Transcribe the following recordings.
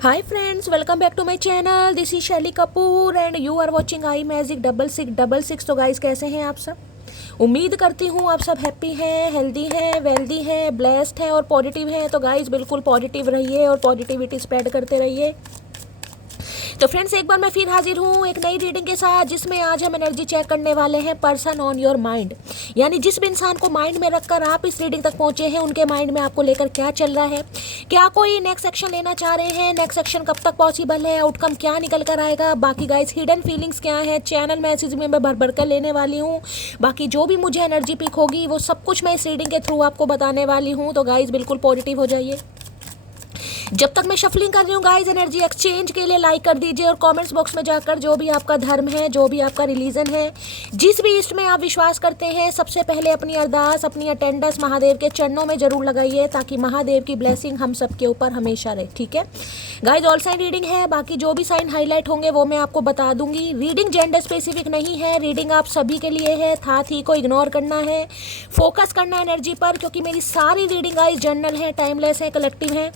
Hi friends, welcome back to my channel. This is Shelly Kapoor and you are watching I magic 6666। तो guys कैसे हैं आप सब? उम्मीद करती हूँ आप सब हैप्पी हैं, हेल्दी हैं, वेल्दी हैं, ब्लेस्ड हैं और पॉजिटिव हैं। तो गाइस बिल्कुल पॉजिटिव रहिए और पॉजिटिविटी स्प्रेड करते रहिए। तो फ्रेंड्स एक बार मैं फिर हाजिर हूँ एक नई रीडिंग के साथ, जिसमें आज हम एनर्जी चेक करने वाले हैं पर्सन ऑन योर माइंड। यानी जिस भी इंसान को माइंड में रखकर आप इस रीडिंग तक पहुंचे हैं, उनके माइंड में आपको लेकर क्या चल रहा है, क्या कोई नेक्स्ट एक्शन लेना चाह रहे हैं, नेक्स्ट एक्शन कब तक पॉसिबल है, आउटकम क्या निकल कर आएगा, बाकी गाइस हिडन फीलिंग्स क्या है, चैनल मैसेज में मैं भर भर कर लेने वाली हूँ। बाकी जो भी मुझे एनर्जी पिक होगी वो सब कुछ मैं इस रीडिंग के थ्रू आपको बताने वाली हूँ। तो गाइस बिल्कुल पॉजिटिव हो जाइए। जब तक मैं शफलिंग कर रही हूँ गाइस, एनर्जी एक्सचेंज के लिए लाइक कर दीजिए और कमेंट्स बॉक्स में जाकर जो भी आपका धर्म है, जो भी आपका रिलीजन है, जिस भी इष्ट में आप विश्वास करते हैं, सबसे पहले अपनी अरदास, अपनी अटेंडेंस महादेव के चरणों में जरूर लगाइए, ताकि महादेव की ब्लेसिंग हम सबके ऊपर हमेशा रहे। ठीक है गाइस, ऑल साइन रीडिंग है। बाकी जो भी साइन हाईलाइट होंगे वो मैं आपको बता दूंगी। रीडिंग जेंडर स्पेसिफिक नहीं है, रीडिंग आप सभी के लिए है। था थी को इग्नोर करना है, फोकस करना है एनर्जी पर, क्योंकि मेरी सारी रीडिंग गाइस जनरल है, टाइमलेस है, कलेक्टिव है।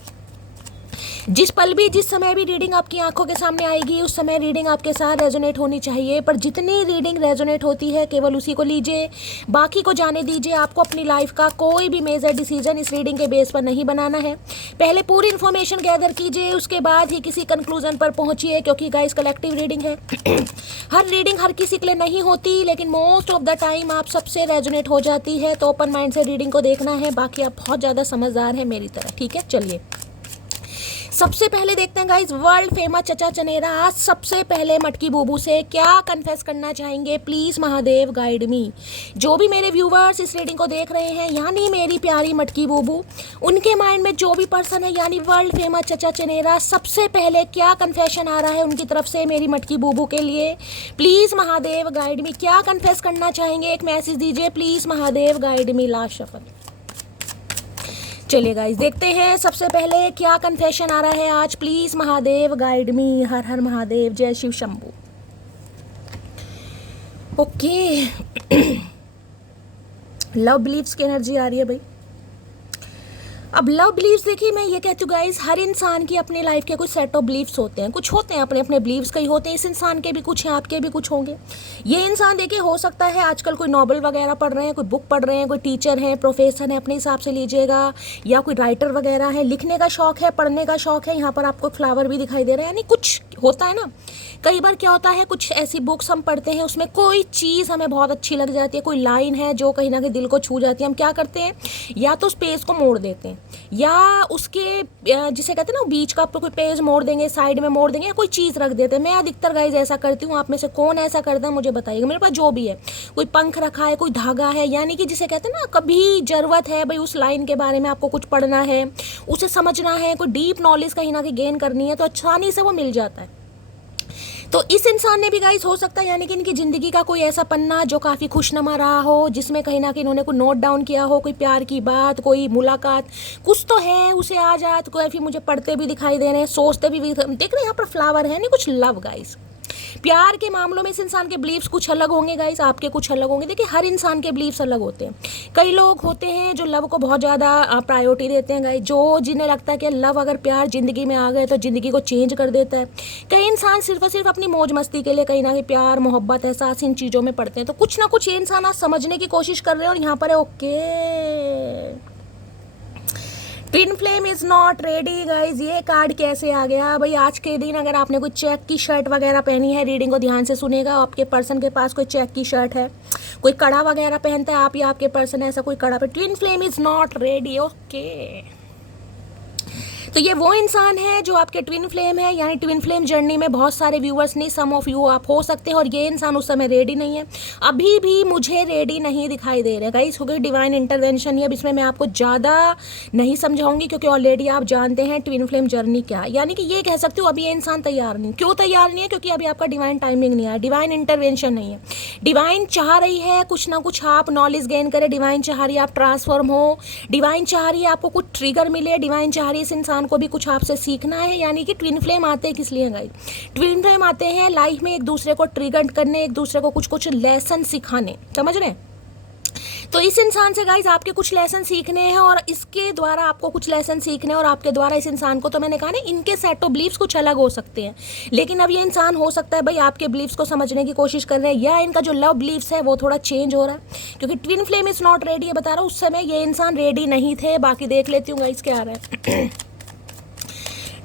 जिस पल भी, जिस समय भी रीडिंग आपकी आंखों के सामने आएगी, उस समय रीडिंग आपके साथ रेजोनेट होनी चाहिए। पर जितनी रीडिंग रेजोनेट होती है केवल उसी को लीजिए, बाकी को जाने दीजिए। आपको अपनी लाइफ का कोई भी मेजर डिसीजन इस रीडिंग के बेस पर नहीं बनाना है। पहले पूरी इन्फॉर्मेशन गैदर कीजिए, उसके बाद ही किसी कंक्लूजन पर पहुंचिए, क्योंकि गाइस कलेक्टिव रीडिंग है। हर रीडिंग हर किसी के लिए नहीं होती, लेकिन मोस्ट ऑफ द टाइम आप सबसे रेजोनेट हो जाती है। तो ओपन माइंड से रीडिंग को देखना है। बाकी आप बहुत ज़्यादा समझदार हैं मेरी तरह। ठीक है, चलिए सबसे पहले देखते हैं गाइस, वर्ल्ड फेमस चचा चनेरा आज सबसे पहले मटकी बूबू से क्या कन्फेस करना चाहेंगे। प्लीज महादेव गाइड मी। जो भी मेरे व्यूवर्स इस रीडिंग को देख रहे हैं, यानी मेरी प्यारी मटकी बूबू, उनके माइंड में जो भी पर्सन है, यानी वर्ल्ड फेमस चचा चनेरा, सबसे पहले क्या कन्फेशन आ रहा है उनकी तरफ से मेरी मटकी बूबू के लिए। प्लीज महादेव गाइड मी। क्या कन्फेस करना चाहेंगे, एक मैसेज दीजिए। Please Mahadev guide me. Last shuffle. चलिए गाइस देखते हैं सबसे पहले क्या कन्फेशन आ रहा है आज। Please Mahadev guide me. हर हर महादेव, जय Shiv Shambhu. Okay love believes की एनर्जी आ रही है भाई। अब लव बिलीव्स देखिए, मैं ये कहती हूँ गाइस, हर इंसान की अपनी लाइफ के कुछ सेट ऑफ बिलीव्स होते हैं, कुछ होते हैं अपने अपने बिलीव्स कई होते हैं। इस इंसान के भी कुछ हैं, आपके भी कुछ होंगे। ये इंसान देखिए हो सकता है आजकल कोई नॉवल वगैरह पढ़ रहे हैं, कोई बुक पढ़ रहे हैं, कोई टीचर है, प्रोफेसर है, अपने हिसाब से लीजिएगा, या कोई राइटर वगैरह है, लिखने का शौक है, पढ़ने का शौक है। यहाँ पर आपको फ्लावर भी दिखाई दे रहे हैं, यानी कुछ होता है ना। कई बार क्या होता है, कुछ ऐसी बुक्स हम पढ़ते हैं, उसमें कोई चीज़ हमें बहुत अच्छी लग जाती है, कोई लाइन है जो कहीं ना कहीं दिल को छू जाती है। हम क्या करते हैं, या तो उस पेज को मोड़ देते हैं, या उसके जिसे कहते हैं ना बीच का, आपको कोई पेज मोड़ देंगे, साइड में मोड़ देंगे, या कोई चीज़ रख देते हैं। मैं अधिकतर गाइज ऐसा करती हूँ। आप में से कौन ऐसा करता है मुझे बताइएगा। मेरे पास जो भी है, कोई पंख रखा है, कोई धागा है, यानी कि जिसे कहते हैं ना, कभी ज़रूरत है भाई उस लाइन के बारे में आपको कुछ पढ़ना है, उसे समझना है, कोई डीप नॉलेज कहीं ना कहीं गेन करनी है, तो आसानी से वो मिल जाता है। तो इस इंसान ने भी गाइस हो सकता है, यानी कि इनकी ज़िंदगी का कोई ऐसा पन्ना जो काफ़ी खुशनुमा रहा हो, जिसमें कहीं ना कहीं इन्होंने कोई नोट डाउन किया हो, कोई प्यार की बात, कोई मुलाकात, कुछ तो है, उसे आज रात को फिर मुझे पढ़ते भी दिखाई दे रहे हैं, सोचते भी देख रहे हैं। यहाँ पर फ्लावर है, नहीं कुछ लव गाइस। प्यार के मामलों में इस इंसान के बिलीव्स कुछ अलग होंगे गाइस, आपके कुछ अलग होंगे। देखिए हर इंसान के बिलीव्स अलग होते हैं। कई लोग होते हैं जो लव को बहुत ज़्यादा प्रायोरिटी देते हैं गाइस, जो जिन्हें लगता है कि लव अगर प्यार ज़िंदगी में आ गए तो ज़िंदगी को चेंज कर देता है। कई इंसान सिर्फ और सिर्फ अपनी मौज मस्ती के लिए कहीं ना कहीं प्यार, मोहब्बत, एहसास इन चीज़ों में पड़ते हैं। तो कुछ ना कुछ ये इंसान आज समझने की कोशिश कर रहे हैं, और यहाँ पर है okay twin flame is not ready guys. ये कार्ड कैसे आ गया भाई? आज के दिन अगर आपने कोई चेक की शर्ट वगैरह पहनी है, रीडिंग को ध्यान से सुनेगा, आपके पर्सन के पास कोई चेक की शर्ट है, कोई कड़ा वगैरह पहनता है, आप या आपके पर्सन ऐसा कोई कड़ा पे, twin flame is not ready. Okay, तो ये वो इंसान है जो आपके ट्विन फ्लेम है, यानी ट्विन फ्लेम जर्नी में बहुत सारे व्यूअर्स नहीं, सम ऑफ यू आप हो सकते हैं, और ये इंसान उस समय रेडी नहीं है, अभी भी मुझे रेडी नहीं दिखाई दे रहा है गाइस। हो गई डिवाइन इंटरवेंशन। अब इसमें मैं आपको ज़्यादा नहीं समझाऊंगी, क्योंकि ऑलरेडी आप जानते हैं ट्विन फ्लेम जर्नी क्या है। यानी कि ये कह सकते हो अभी ये इंसान तैयार नहीं। क्यों तैयार नहीं है? क्योंकि अभी आपका डिवाइन टाइमिंग नहीं आया, डिवाइन इंटरवेंशन नहीं है। डिवाइन चाह रही है कुछ ना कुछ आप नॉलेज गेन करें, डिवाइन चाह रही है आप ट्रांसफॉर्म हो, डिवाइन चाह रही है आपको कुछ ट्रिगर मिले, डिवाइन चाह रही है इस इंसान को भी कुछ आपसे सीखना है। यानी कि ट्विन फ्लेम आते हैं किस लिए गाइस? ट्विन फ्लेम आते हैं लाइफ में एक दूसरे को ट्रिगर करने, एक दूसरे को कुछ कुछ लेसन सिखाने, समझ रहे हैं? तो इस इंसान से गाइज आपके कुछ लेसन सीखने हैं और इसके द्वारा आपको कुछ लेसन सीखने हैं और आपके द्वारा इस इंसान को, तो मैंने कहा ना इनके सेट ऑफ बिलीव्स कुछ अलग हो सकते हैं, लेकिन अब ये इंसान हो सकता है भाई आपके बिलीव्स को समझने की कोशिश कर रहे हैं या इनका जो लव बिलीव्स है वो थोड़ा चेंज हो रहा है, क्योंकि twin flame is not ready, ये बता रहा हूँ उस समय ये इंसान रेडी नहीं थे। बाकी देख लेती हूँ गाइज क्या आ रहा है।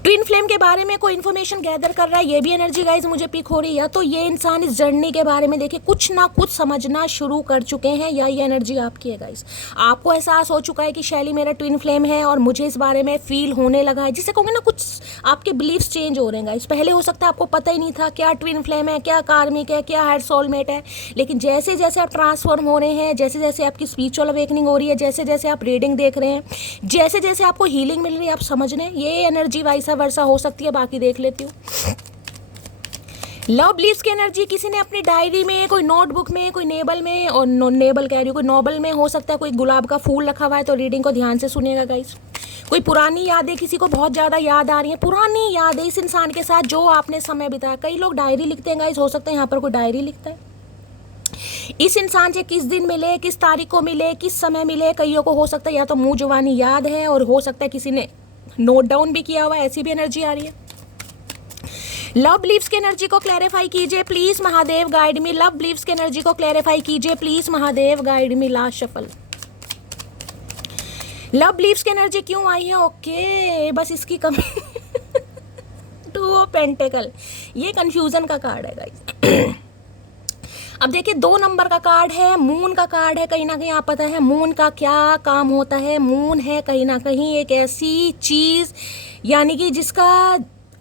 ट्विन फ्लेम के बारे में कोई इन्फॉर्मेशन गैदर कर रहा है, ये भी एनर्जी गाइज मुझे पिक हो रही है। तो ये इंसान इस जर्नी के बारे में देखिए कुछ ना कुछ समझना शुरू कर चुके हैं, या ये एनर्जी आपकी है गाइज। आपको एहसास हो चुका है कि शैली मेरा ट्विन फ्लेम है और मुझे इस बारे में फील होने लगा है, जिसे कहूँगे ना कुछ आपके बिलीव्स चेंज हो रहे हैं गाइज। पहले हो सकता है आपको पता ही नहीं था क्या ट्विन फ्लेम है, क्या कार्मिक है, क्या है सोलमेट है, लेकिन जैसे जैसे आप ट्रांसफॉर्म हो रहे हैं, जैसे जैसे आपकी स्पिरिचुअल अवेकनिंग हो रही है, जैसे जैसे आप रीडिंग देख रहे हैं, जैसे जैसे आपको हीलिंग मिल रही है, आप समझ रहे हैं ये एनर्जी वाइसा वर्सा हो सकती है। बाकी देख लेती हूँ। लव बिलीव्स की एनर्जी किसी ने अपनी डायरी में, कोई नोटबुक में, कोई नेबल में, और नेबल कह रही हूँ, कोई नोबल में हो सकता है, कोई गुलाब का फूल रखा हुआ है। तो रीडिंग को ध्यान से सुनिएगा गाइस। कोई पुरानी यादें किसी को बहुत ज़्यादा याद आ रही हैं, पुरानी यादें इस इंसान के साथ जो आपने समय बिताया। कई लोग डायरी लिखते हैं गाइस, हो सकता है यहाँ पर कोई डायरी लिखता है। इस इंसान से किस दिन मिले, किस तारीख को मिले, किस समय मिले, कईयों को हो सकता है या तो मुँह जुबानी याद है और हो सकता है किसी ने नोट डाउन भी किया हुआ है, ऐसी भी एनर्जी आ रही है। लव बिलीव्स की एनर्जी को क्लैरिफाई कीजिए please Mahadev, guide me. Love believes की एनर्जी को क्लैरिफाई कीजिए please Mahadev, guide me. Last shuffle. Love believes की एनर्जी क्यों आई है? ओके, बस इसकी कमी। टू ऑफ पेंटिकल, ये कंफ्यूजन का कार्ड है गाइस। अब देखिए 2 नंबर का कार्ड है, मून का कार्ड है। कहीं ना कहीं आप पता है मून का क्या काम होता है। मून है कहीं ना कहीं एक ऐसी चीज़, यानी कि जिसका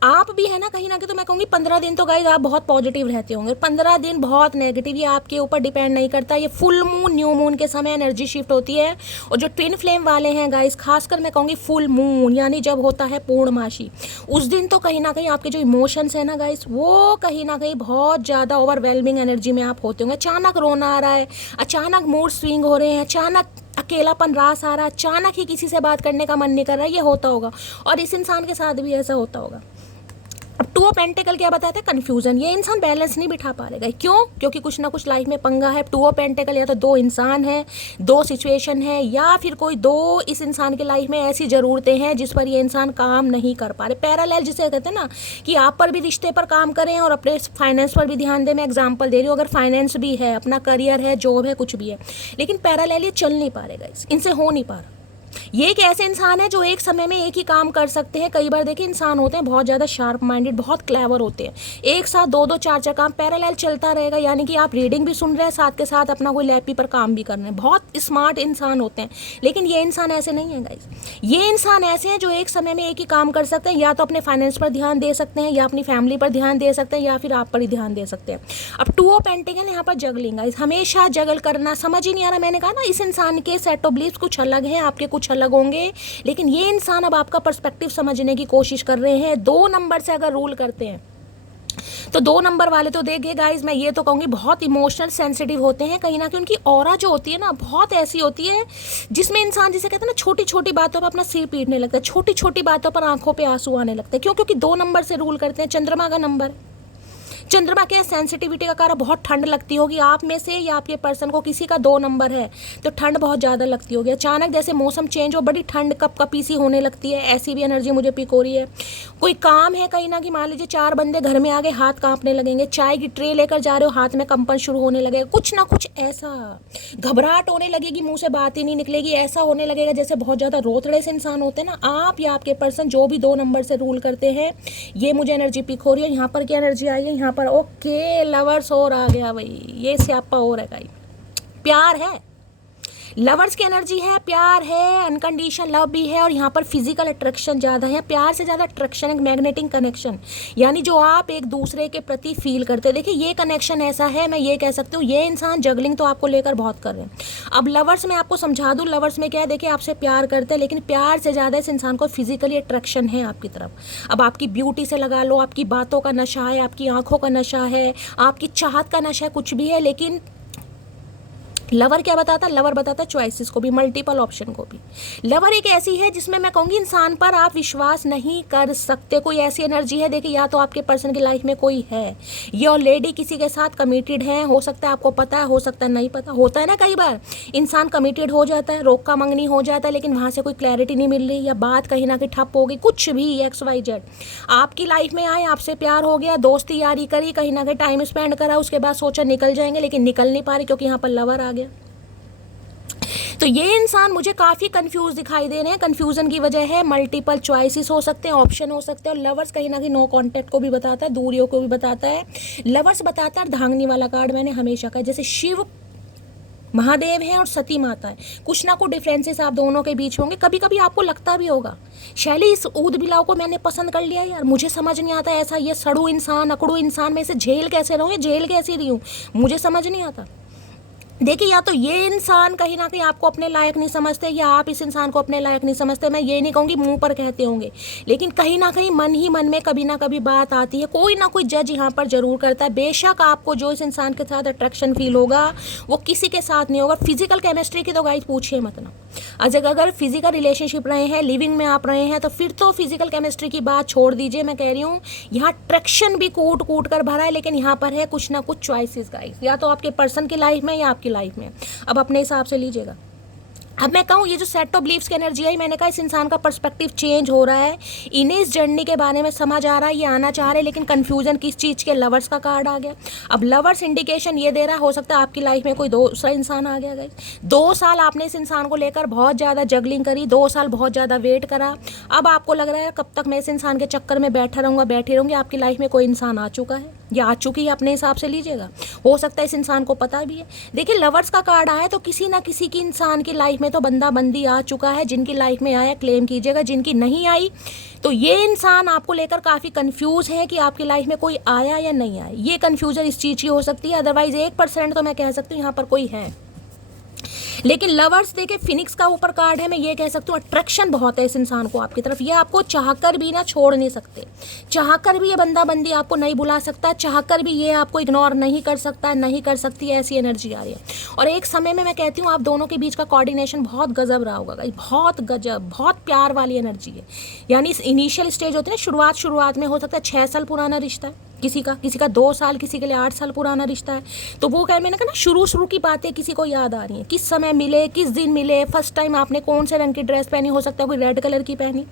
आप भी है ना कहीं ना कहीं, तो मैं कहूँगी 15 दिन तो गाइस आप बहुत पॉजिटिव रहते होंगे, 15 दिन बहुत नेगेटिव, ये आपके ऊपर डिपेंड नहीं करता। ये फुल मून, न्यू मून के समय एनर्जी शिफ्ट होती है। और जो ट्विन फ्लेम वाले हैं गाइस, खासकर मैं कहूँगी फुल मून, यानी जब होता है पूर्णमासी, उस दिन तो कहीं ना कहीं आपके जो इमोशंस है ना गाइस, वो कहीं ना कहीं बहुत ज़्यादा ओवरवेलमिंग एनर्जी में आप होते होंगे। अचानक रोना आ रहा है, अचानक मूड स्विंग हो रहे हैं, अचानक अकेलापन रास आ रहा है, अचानक ही किसी से बात करने का मन नहीं कर रहा है, ये होता होगा। और इस इंसान के साथ भी ऐसा होता होगा। अब 2 ऑफ पेंटिकल क्या बताते हैं? कन्फ्यूजन। ये इंसान बैलेंस नहीं बिठा पा रहेगा। क्यों? क्योंकि कुछ ना कुछ लाइफ में पंगा है। 2 ऑफ पेंटिकल या तो 2 इंसान है, 2 सिचुएशन है, या फिर कोई 2 इस इंसान की लाइफ में ऐसी ज़रूरतें हैं जिस पर ये इंसान काम नहीं कर पा रहे। पैरेलल जिसे कहते हैं ना, कि आप पर भी रिश्ते पर काम करें और अपने फाइनेंस पर भी ध्यान दें। मैं एग्जाम्पल दे रही हूँ, अगर फाइनेंस भी है, अपना करियर है, जॉब है, कुछ भी है, लेकिन पैरेलल ये चल नहीं पा रहेगा, इनसे हो नहीं पा रहा। ये एक ऐसे इंसान है जो एक समय में एक ही काम कर सकते हैं। कई बार देखिए इंसान होते हैं बहुत ज़्यादा शार्प माइंडेड, बहुत क्लेवर होते हैं, एक साथ 2-2 4-4 काम पैरेलल चलता रहेगा, यानी कि आप रीडिंग भी सुन रहे हैं, साथ के साथ अपना कोई लैपी पर काम भी कर रहे हैं। बहुत स्मार्ट इंसान होते हैं, लेकिन ये इंसान ऐसे नहीं है गाइस। ये इंसान ऐसे हैं जो एक समय में एक ही काम कर सकते हैं, या तो अपने फाइनेंस पर ध्यान दे सकते हैं, या अपनी फैमिली पर ध्यान दे सकते हैं, या फिर आप पर ही ध्यान दे सकते हैं। अब 2 ऑफ पेंटिकल यहाँ पर जगलिंग गाइस, हमेशा जगल करना, समझ ही नहीं आ रहा। मैंने कहा ना इस इंसान के सेट ऑफ बिलीव्स कुछ अलग हैं, आपके कुछ अलग होंगे, लेकिन ये इंसान अब आपका पर्सपेक्टिव समझने की कोशिश कर रहे हैं। 2 नंबर से अगर रूल करते हैं तो 2 नंबर वाले तो देखिए गाइस, मैं ये तो कहूँगी बहुत इमोशनल सेंसिटिव होते हैं। कहीं ना कहीं उनकी ऑरा जो होती है ना, बहुत ऐसी होती है जिसमें इंसान जिसे कहते हैं ना छोटी छोटी बातों पर अपना सिर पीटने लगता है, छोटी छोटी बातों पर आंखों पे आंसू आने लगते हैं। क्यों? क्योंकि 2 नंबर से रूल करते हैं। चंद्रमा का नंबर, चंद्रमा के सेंसिटिविटी का कारण बहुत ठंड लगती होगी आप में से, या आपके पर्सन को किसी का 2 नंबर है तो ठंड बहुत ज़्यादा लगती होगी। अचानक जैसे मौसम चेंज हो, बड़ी ठंड कपकपी सी होने लगती है, ऐसी भी एनर्जी मुझे पिक हो रही है। कोई काम है कहीं ना कि, मान लीजिए 4 बंदे घर में आ गए, हाथ कांपने लगेंगे। चाय की ट्रे लेकर जा रहे हो, हाथ में कंपन शुरू होने लगेगा। कुछ ना कुछ ऐसा घबराहट होने लगेगी, मुंह से बात ही नहीं निकलेगी, ऐसा होने लगेगा जैसे बहुत ज़्यादा रोतड़े से इंसान होते हैं ना। आप या आपके पर्सन जो भी 2 नंबर से रूल करते हैं, ये मुझे एनर्जी पिक हो रही है। यहाँ पर क्या एनर्जी आई है? यहाँ पर ओके लवर्स और आ गया भाई, ये स्यापा और है भाई। प्यार है, लवर्स की एनर्जी है, प्यार है, अनकंडीशन लव भी है, और यहाँ पर फिजिकल अट्रैक्शन ज़्यादा है। प्यार से ज़्यादा अट्रैक्शन, एक मैग्नेटिक कनेक्शन, यानी जो आप एक दूसरे के प्रति फील करते हैं। देखिए ये कनेक्शन ऐसा है, मैं ये कह सकती हूँ ये इंसान जगलिंग तो आपको लेकर बहुत कर रहे हैं। अब लवर्स में आपको समझा दूँ, लवर्स में क्या है, देखिए आपसे प्यार करते हैं, लेकिन प्यार से ज़्यादा इस इंसान को फिजिकली अट्रैक्शन है आपकी तरफ। अब आपकी ब्यूटी से लगा लो, आपकी बातों का नशा है, आपकी आंखों का नशा है, आपकी चाहत का नशा है, कुछ भी है, लेकिन लवर क्या बताता है? लवर बताता है चॉइसेस को भी, मल्टीपल ऑप्शन को भी। लवर एक ऐसी है जिसमें मैं कहूँगी इंसान पर आप विश्वास नहीं कर सकते। कोई ऐसी एनर्जी है, देखिए, या तो आपके पर्सन की लाइफ में कोई है, ये ऑलरेडी किसी के साथ कमिटेड है, हो सकता है आपको पता है, हो सकता है नहीं पता। होता है ना कई बार इंसान कमिटेड हो जाता है, रोका मंगनी हो जाता है, लेकिन वहाँ से कोई क्लैरिटी नहीं मिल रही, या बात कहीं ना कहीं ठप हो गई, कुछ भी XYZ, आपकी लाइफ में आए, आपसे प्यार हो गया, दोस्ती यारी करी, कहीं ना कहीं टाइम स्पेंड करा, उसके बाद सोचा निकल जाएंगे, लेकिन निकल नहीं पा रही क्योंकि यहाँ पर लवर आ गया। तो ये इंसान मुझे काफ़ी कंफ्यूज दिखाई दे रहे हैं। कंफ्यूजन की वजह है मल्टीपल चॉइसेस हो सकते हैं, ऑप्शन हो सकते हैं। और लवर्स कहीं ना कहीं नो कांटेक्ट को भी बताता है, दूरियों को भी बताता है। लवर्स बताता है, धांगनी वाला कार्ड मैंने हमेशा कहा, जैसे शिव महादेव हैं और सती माता है, कुछ ना कुछ डिफरेंसेस आप दोनों के बीच होंगे। कभी कभी आपको लगता भी होगा, शैली इस ऊद बिलाव को मैंने पसंद कर लिया यार, मुझे समझ नहीं आता ऐसा ये सड़ू इंसान, अकड़ू इंसान में से झेल कैसे रहूँ, झेल कैसे रही हूँ, मुझे समझ नहीं आता। देखिए, या तो ये इंसान कहीं ना कहीं आपको अपने लायक नहीं समझते, या आप इस इंसान को अपने लायक नहीं समझते। मैं ये नहीं कहूँगी मुंह पर कहते होंगे, लेकिन कहीं ना कहीं मन ही मन में कभी ना कभी बात आती है, कोई ना कोई जज यहाँ पर जरूर करता है। बेशक आपको जो इस इंसान के साथ अट्रैक्शन फील होगा वो किसी के साथ नहीं होगा। फिजिकल केमिस्ट्री की तो गाइस पूछिए मत ना। अगर फिजिकल रिलेशनशिप रहे हैं, लिविंग में आप रहे हैं, तो फिर तो फिजिकल केमिस्ट्री की बात छोड़ दीजिए। मैं कह रही हूँ यहाँ अट्रैक्शन भी कूट कूट कर भरा है, लेकिन यहाँ पर है कुछ ना कुछ चॉइसेस गाइस, या तो आपके पर्सन की लाइफ में या आपकी लाइफ में। अब अपने हिसाब से लीजिएगा। अब मैं कहूँ, ये जो सेट ऑफ बिलीफ्स की एनर्जी है, मैंने कहा इस इंसान का पर्सपेक्टिव चेंज हो रहा है, इन्हें इस जर्नी के बारे में समझ आ रहा है, ये आना चाह रहे हैं, लेकिन कंफ्यूजन किस चीज़ के? लवर्स का कार्ड आ गया। अब लवर्स इंडिकेशन ये दे रहा है, हो सकता है आपकी लाइफ में कोई दूसरा इंसान आ गया गाइस। 2 साल आपने इस इंसान को लेकर बहुत ज़्यादा जगलिंग करी, 2 साल बहुत ज़्यादा वेट करा। अब आपको लग रहा है कब तक मैं इस इंसान के चक्कर में बैठा रहूँगा, बैठी रहूँगी। आपकी लाइफ में कोई इंसान आ चुका है या आ चुकी है, अपने हिसाब से लीजिएगा। हो सकता है इस इंसान को पता भी है। देखिए, लवर्स का कार्ड आया तो किसी ना किसी की इंसान की लाइफ में तो बंदा बंदी आ चुका है। जिनकी लाइफ में आया क्लेम कीजिएगा, जिनकी नहीं आई तो ये इंसान आपको लेकर काफ़ी कंफ्यूज है कि आपकी लाइफ में कोई आया या नहीं आया। ये कंफ्यूजन इस चीज़ की हो सकती है। अदरवाइज 1% तो मैं कह सकती हूँ यहाँ पर कोई है। लेकिन लवर्स देखिए, फिनिक्स का ऊपर कार्ड है, मैं ये कह सकती हूँ अट्रैक्शन बहुत है इस इंसान को आपकी तरफ। ये आपको चाहकर भी ना छोड़ नहीं सकते, चाहकर भी ये बंदा बंदी आपको नहीं बुला सकता, चाहकर भी ये आपको इग्नोर नहीं कर सकता, नहीं कर सकती, ऐसी एनर्जी आ रही है। और एक समय में मैं कहती हूँ आप दोनों के बीच का कोऑर्डिनेशन बहुत गजब रहा होगा, बहुत गजब, बहुत प्यार वाली एनर्जी है। यानी इनिशियल स्टेज होती है ना, शुरुआत में हो सकता है 6 साल पुराना रिश्ता है किसी का 2 साल, किसी के लिए 8 साल पुराना रिश्ता है। तो वो क्या, मैंने कहा ना, शुरू की बातें किसी को याद आ रही हैं, किस समय मिले, किस दिन मिले, फर्स्ट टाइम आपने कौन से रंग की ड्रेस पहनी, हो सकता है कोई रेड कलर की पहनी,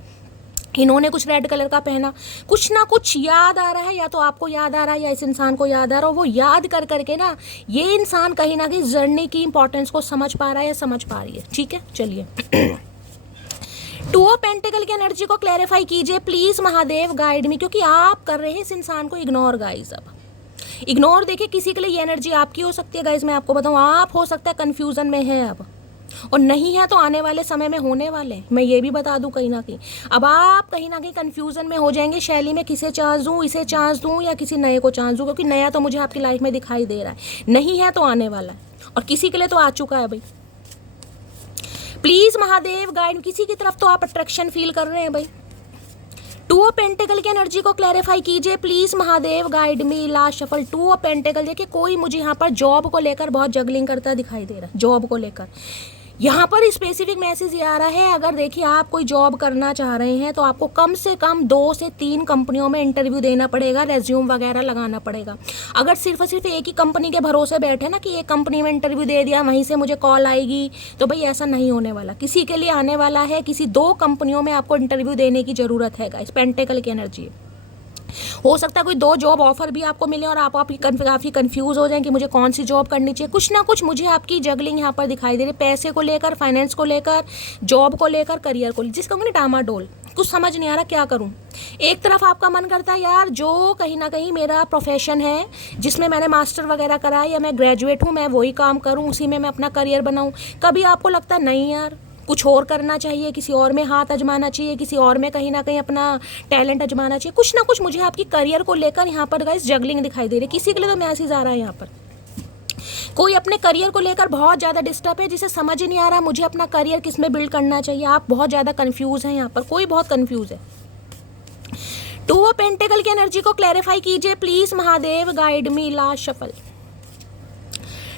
इन्होंने कुछ रेड कलर का पहना, कुछ ना कुछ याद आ रहा है, या तो आपको याद आ रहा है या इस इंसान को याद आ रहा है। वो याद कर करके ना ये इंसान कहीं ना कहीं जर्नी की इंपॉर्टेंस को समझ पा रहा है या समझ पा रही है। ठीक है, चलिए 2 ऑफ पेंटिकल की एनर्जी को क्लैरिफाई कीजिए प्लीज महादेव, गाइड मी, क्योंकि आप कर रहे हैं इस इंसान को इग्नोर गाइज। अब इग्नोर, देखिए किसी के लिए ये एनर्जी आपकी हो सकती है गाइज, मैं आपको बताऊं, आप हो सकता है कंफ्यूजन में है अब, और नहीं है तो आने वाले समय में होने वाले, मैं ये भी बता दूं कहीं ना कहीं। अब आप कहीं ना कहीं कंफ्यूजन में हो जाएंगे, शैली में किसे चांस दूं, इसे चांस दूं या किसी नए को चांस दूं, क्योंकि नया तो मुझे आपकी लाइफ में दिखाई दे रहा है, नहीं है तो आने वाला है, और किसी के लिए तो आ चुका है भाई। प्लीज महादेव गाइड, किसी की तरफ तो आप अट्रैक्शन फील कर रहे हैं भाई। 2 ऑफ पेंटिकल की एनर्जी को क्लैरिफाई कीजिए please Mahadev, guide me, last shuffle. 2 of pentacle, देखिए कोई मुझे यहाँ पर जॉब को लेकर बहुत जगलिंग करता दिखाई दे रहा है, जॉब को लेकर। यहाँ पर स्पेसिफिक मैसेज ये आ रहा है, अगर देखिए आप कोई जॉब करना चाह रहे हैं तो आपको कम से कम 2 से 3 कंपनियों में इंटरव्यू देना पड़ेगा, रेज्यूम वगैरह लगाना पड़ेगा। अगर सिर्फ एक ही कंपनी के भरोसे बैठे ना कि एक कंपनी में इंटरव्यू दे दिया वहीं से मुझे कॉल आएगी, तो भाई ऐसा नहीं होने वाला। किसी के लिए आने वाला है, किसी 2 कंपनियों में आपको इंटरव्यू देने की ज़रूरत है गाइस। पेंटिकल की एनर्जी हो सकता है कोई 2 जॉब ऑफर भी आपको मिले और आप काफ़ी कंफ्यूज हो जाएं कि मुझे कौन सी जॉब करनी चाहिए। कुछ ना कुछ मुझे आपकी जगलिंग यहाँ पर दिखाई दे रही है, पैसे को लेकर, फाइनेंस को लेकर, जॉब को लेकर, करियर को लेकर, जिसका मुझे डामाडोल, कुछ समझ नहीं आ रहा क्या करूँ। एक तरफ आपका मन करता है यार जो कहीं ना कहीं मेरा प्रोफेशन है, जिसमें मैंने मास्टर वगैरह करा है या मैं ग्रेजुएट हूँ, मैं वही काम करूँ, उसी में मैं अपना करियर बनाऊँ। कभी आपको लगता है नहीं यार कुछ और करना चाहिए, किसी और में हाथ आजमाना चाहिए, किसी और में कहीं ना कहीं अपना टैलेंट आजमाना चाहिए। कुछ ना कुछ मुझे आपकी करियर को लेकर यहाँ पर गाइस जगलिंग दिखाई दे रही है। किसी के लिए तो मैसेज आ रहा है यहाँ पर, कोई अपने करियर को लेकर बहुत ज़्यादा डिस्टर्ब है, जिसे समझ ही नहीं आ रहा मुझे अपना करियर किस में बिल्ड करना चाहिए। आप बहुत ज़्यादा कन्फ्यूज़ हैं यहाँ पर, कोई बहुत कन्फ्यूज़ है। 2 ऑफ पेंटिकल की एनर्जी को क्लैरिफाई कीजिए please Mahadev, guide me, last shuffle.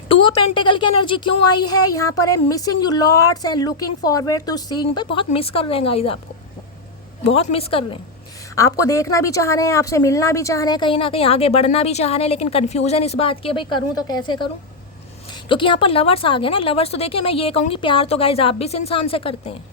2 two of pentacle की एनर्जी क्यों आई है यहाँ पर है missing you lots and looking forward to seeing. भाई बहुत मिस कर रहे हैं गाइस, आपको बहुत मिस कर रहे हैं, आपको देखना भी चाह रहे हैं, आपसे मिलना भी चाह रहे हैं, कहीं ना कहीं आगे बढ़ना भी चाह रहे हैं, लेकिन कन्फ्यूजन इस बात की है भाई करूँ तो कैसे करूँ, क्योंकि यहाँ पर लवर्स आ गए ना। लवर्स तो देखिए मैं ये कहूँगी प्यार तो गाइज आप भी इस इंसान से करते हैं,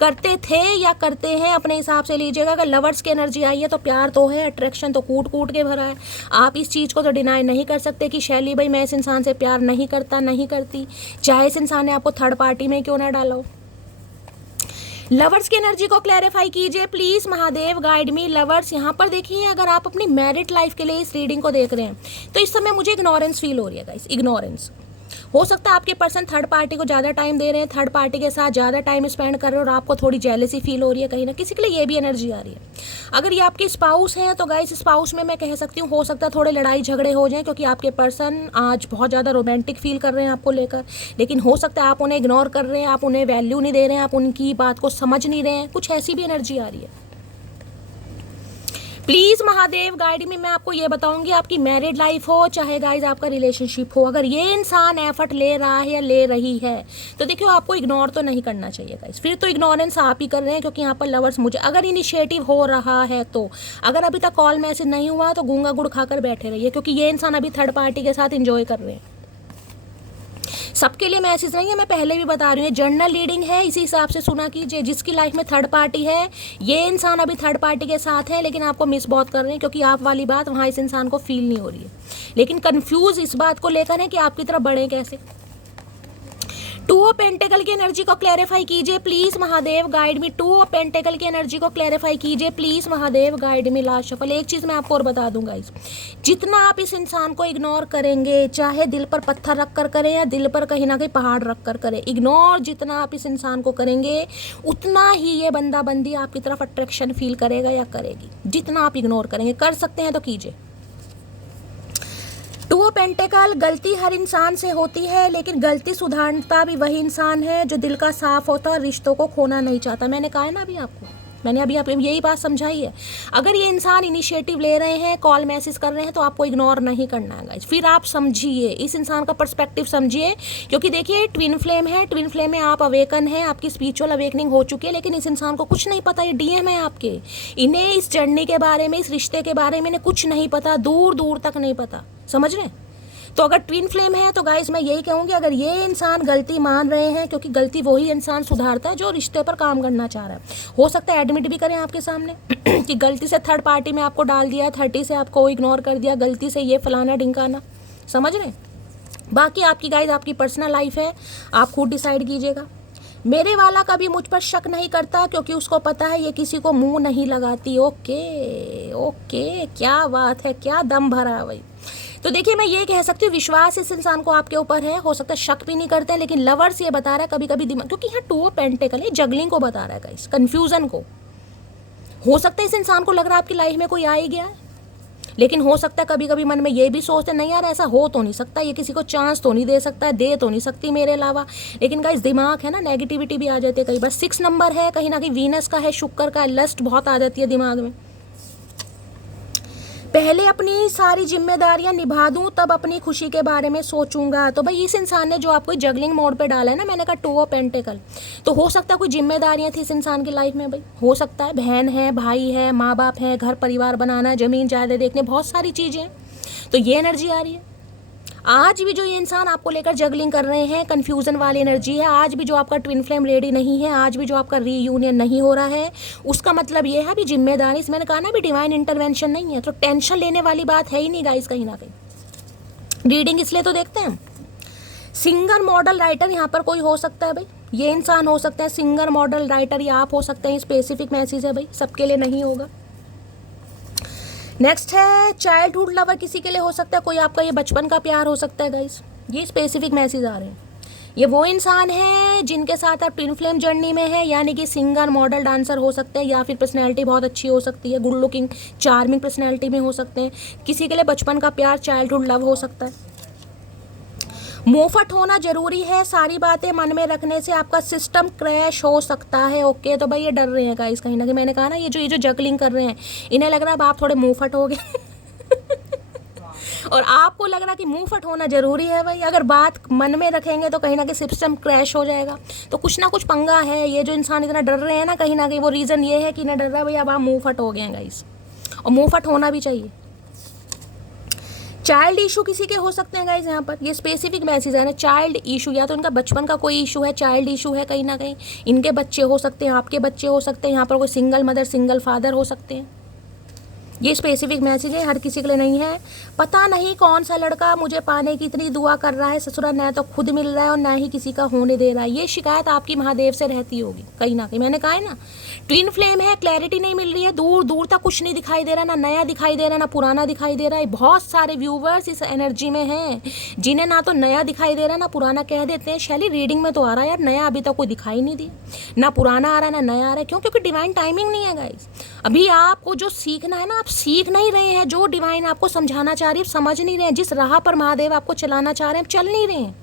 करते थे या करते हैं, अपने हिसाब से लीजिएगा। अगर लवर्स की एनर्जी आई है तो प्यार तो है, अट्रैक्शन तो कूट कूट के भरा है। आप इस चीज़ को तो डिनाई नहीं कर सकते कि शैली भाई मैं इस इंसान से प्यार नहीं करता, नहीं करती, चाहे इस इंसान ने आपको थर्ड पार्टी में क्यों ना डाला हो। लवर्स की एनर्जी को क्लैरिफाई कीजिए please Mahadev, guide me. Lovers यहाँ पर देखिए, अगर आप अपनी मैरिड लाइफ के लिए इस रीडिंग को देख रहे हैं तो इस समय मुझे इग्नोरेंस फील हो रही है गाइस, इग्नोरेंस। हो सकता है आपके पर्सन थर्ड पार्टी को ज़्यादा टाइम दे रहे हैं, थर्ड पार्टी के साथ ज़्यादा टाइम स्पेंड कर रहे हैं और आपको थोड़ी जेलसी फील हो रही है, कहीं ना किसी के लिए ये भी एनर्जी आ रही है। अगर ये आपके स्पाउस हैं तो गाइस स्पाउस में मैं कह सकती हूँ हो सकता है थोड़े लड़ाई झगड़े हो जाएं, क्योंकि आपके पर्सन आज बहुत ज़्यादा रोमांटिक फील कर रहे हैं आपको लेकर, लेकिन हो सकता है आप उन्हें इग्नोर कर रहे हैं, आप उन्हें वैल्यू नहीं दे रहे हैं, आप उनकी बात को समझ नहीं रहे हैं, कुछ ऐसी भी एनर्जी आ रही है। प्लीज़ महादेव गाइड में मैं आपको ये बताऊंगी, आपकी मैरिड लाइफ हो चाहे गाइज आपका रिलेशनशिप हो, अगर ये इंसान एफर्ट ले रहा है या ले रही है तो देखियो आपको इग्नोर तो नहीं करना चाहिए गाइज। फिर तो इग्नोरेंस आप ही कर रहे हैं, क्योंकि यहाँ पर लवर्स मुझे अगर इनिशिएटिव हो रहा है तो, अगर अभी तक कॉल मैसेज नहीं हुआ तो गूंगा गुड़ खाकर बैठे रहिए, क्योंकि ये इंसान अभी थर्ड पार्टी के साथ इंजॉय कर रहे हैं। सबके लिए मैसेज नहीं है, मैं पहले भी बता रही हूँ, जर्नल रीडिंग है, इसी हिसाब से सुना कीजिए। जिसकी लाइफ में थर्ड पार्टी है, ये इंसान अभी थर्ड पार्टी के साथ है, लेकिन आपको मिस बहुत कर रहे हैं, क्योंकि आप वाली बात वहाँ इस इंसान को फील नहीं हो रही है, लेकिन कंफ्यूज इस बात को लेकर है कि आपकी तरफ बढ़े कैसे। टू ऑफ पेंटिकल की एनर्जी को क्लैरिफाई कीजिए please Mahadev, guide me. To of pentacle की एनर्जी को क्लैरिफाई कीजिए please Mahadev, guide me. Last shuffle. एक चीज मैं आपको और बता दूंगा, इस जितना आप इस इंसान को इग्नोर करेंगे, चाहे दिल पर पत्थर रख कर करें या दिल पर कहीं ना कहीं पहाड़ रख कर करें, इग्नोर जितना आप इस इंसान को करेंगे उतना ही ये बंदा बंदी आपकी तरफ अट्रैक्शन फील करेगा या करेगी। जितना आप इग्नोर करेंगे, कर सकते हैं तो कीजिए। टू ऑफ पेंटिकल, गलती हर इंसान से होती है, लेकिन गलती सुधारता भी वही इंसान है जो दिल का साफ होता और रिश्तों को खोना नहीं चाहता। मैंने कहा है ना अभी आपको, मैंने अभी आप यही बात समझाई है। अगर ये इंसान इनिशिएटिव ले रहे हैं, कॉल मैसेज कर रहे हैं, तो आपको इग्नोर नहीं करना है गाइस। फिर आप समझिए, इस इंसान का पर्सपेक्टिव समझिए, क्योंकि देखिए ट्विन फ्लेम है, ट्विन फ्लेम में आप अवेकन है, आपकी स्पिरिचुअल अवेकनिंग हो चुकी है, लेकिन इस इंसान को कुछ नहीं पता, ये डीएम है आपके, इन्हें इस जर्नी के बारे में, इस रिश्ते के बारे में इन्हें कुछ नहीं पता, दूर दूर तक नहीं पता, समझ रहे हैं। तो अगर ट्विन फ्लेम है तो गाइस मैं यही कहूँगी, अगर ये इंसान गलती मान रहे हैं, क्योंकि गलती वही इंसान सुधारता है जो रिश्ते पर काम करना चाह रहा है। हो सकता है एडमिट भी करें आपके सामने कि गलती से थर्ड पार्टी में आपको डाल दिया, 30 से आपको इग्नोर कर दिया, गलती से ये फलाना ढिंकाना, समझ रहे हैं। बाकी आपकी गाइस आपकी पर्सनल लाइफ है, आप खुद डिसाइड कीजिएगा। मेरे वाला कभी मुझ पर शक नहीं करता, क्योंकि उसको पता है ये किसी को मुंह नहीं लगाती। ओके ओके, क्या बात है, क्या दम भरा है भाई। तो देखिए मैं ये कह सकती हूँ, विश्वास इस इंसान को आपके ऊपर है, हो सकता है शक भी नहीं करते हैं, लेकिन लवर्स ये बता रहा है कभी कभी दिमाग, क्योंकि यहाँ टू ऑफ पेंटिकल है, जगलिंग को बता रहा है गाइस, कंफ्यूजन को। हो सकता है इस इंसान को लग रहा है आपकी लाइफ में कोई आ ही गया है, लेकिन हो सकता है कभी कभी मन में ये भी सोचते नहीं यार ऐसा हो तो नहीं सकता, ये किसी को चांस तो नहीं दे सकता है, दे तो नहीं सकती मेरे अलावा, लेकिन गाइस दिमाग है ना, नेगेटिविटी भी आ जाती है कई बार। 6 नंबर है, कहीं ना कहीं वीनस का है, शुक्र का, लस्ट बहुत आ जाती है दिमाग में। पहले अपनी सारी जिम्मेदारियां निभा दूं तब अपनी खुशी के बारे में सोचूंगा। तो भाई इस इंसान ने जो आपको जगलिंग मोड पे डाला है ना, मैंने कहा टू ऑफ पेंटिकल, तो हो सकता है कोई जिम्मेदारियां थी इस इंसान की लाइफ में भाई, हो सकता है बहन है, भाई है, माँ बाप है, घर परिवार बनाना, जमीन जायदाद देखने, बहुत सारी चीज़ें, तो ये एनर्जी आ रही है। आज भी जो ये इंसान आपको लेकर जगलिंग कर रहे हैं, कंफ्यूजन वाली एनर्जी है। आज भी जो आपका ट्विन फ्लेम रेडी नहीं है, आज भी जो आपका रीयूनियन नहीं हो रहा है, उसका मतलब ये है भी जिम्मेदारी, मैंने कहा ना भी डिवाइन इंटरवेंशन नहीं है, तो टेंशन लेने वाली बात है ही नहीं गाइस कहीं ना कहीं। रीडिंग इसलिए तो देखते हैं। सिंगर मॉडल राइटर यहाँ पर कोई हो सकता है भाई, ये इंसान हो सकता है सिंगर मॉडल राइटर, या आप हो सकते हैं, स्पेसिफिक मैसेज है भाई, सबके लिए नहीं होगा। नेक्स्ट है चाइल्डहुड लवर, किसी के लिए हो सकता है, कोई आपका ये बचपन का प्यार हो सकता है गाइस, ये स्पेसिफिक मैसेज आ रहे हैं। ये वो इंसान है जिनके साथ आप ट्विन फ्लेम जर्नी में है, यानी कि सिंगर मॉडल डांसर हो सकते हैं, या फिर पर्सनैलिटी बहुत अच्छी हो सकती है, गुड लुकिंग चार्मिंग पर्सनैलिटी में हो सकते हैं। किसी के लिए बचपन का प्यार, चाइल्डहुड लव हो सकता है। मुंहफट होना जरूरी है, सारी बातें मन में रखने से आपका सिस्टम क्रैश हो सकता है। ओके, तो भाई ये डर रहे हैं गाइस कहीं ना कहीं, मैंने कहा ना ये जो जगलिंग कर रहे हैं, इन्हें लग रहा है अब आप थोड़े मुंहफट हो गए और आपको लग रहा कि मुंह फट होना जरूरी है भाई। अगर बात मन में रखेंगे तो कहीं ना कहीं सिस्टम क्रैश हो जाएगा। तो कुछ ना कुछ पंगा है। ये जो इंसान इतना डर रहे हैं ना कहीं वो रीज़न ये है कि ना डर रहा है भाई, अब आप मुंह फट हो गए हैं गाइस, और मुंह फट होना भी चाहिए। चाइल्ड इशू किसी के हो सकते हैं गाइज, यहाँ पर ये स्पेसिफिक मैसेज है ना, चाइल्ड इशू, या तो इनका बचपन का कोई इशू है, चाइल्ड इशू है कहीं ना कहीं, इनके बच्चे हो सकते हैं, आपके बच्चे हो सकते हैं, यहाँ पर कोई सिंगल मदर सिंगल फादर हो सकते हैं। ये स्पेसिफिक मैसेज है, हर किसी के लिए नहीं है। पता नहीं कौन सा लड़का मुझे पाने की इतनी दुआ कर रहा है, ससुरा न तो खुद मिल रहा है और ना ही किसी का होने दे रहा है। ये शिकायत आपकी महादेव से रहती होगी कहीं ना कहीं। मैंने कहा है ना, ट्विन फ्लेम है, क्लैरिटी नहीं मिल रही है, दूर दूर तक कुछ नहीं दिखाई दे रहा, ना नया दिखाई दे रहा ना पुराना दिखाई दे रहा है। बहुत सारे व्यूवर्स इस एनर्जी में हैं जिन्हें ना तो नया दिखाई दे रहा ना पुराना। कह देते हैं शैली रीडिंग में तो आ रहा है यार, नया अभी तक कोई दिखाई नहीं दिया, ना पुराना आ रहा है ना नया आ रहा है। क्यों? क्योंकि डिवाइन टाइमिंग नहीं है गाइस। अभी आपको जो सीखना है ना, आप सीख नहीं रहे हैं। जो डिवाइन आपको समझाना चाह रही है समझ नहीं रहे हैं। जिस राह पर महादेव आपको चलाना चाह रहे हैं चल नहीं रहे हैं।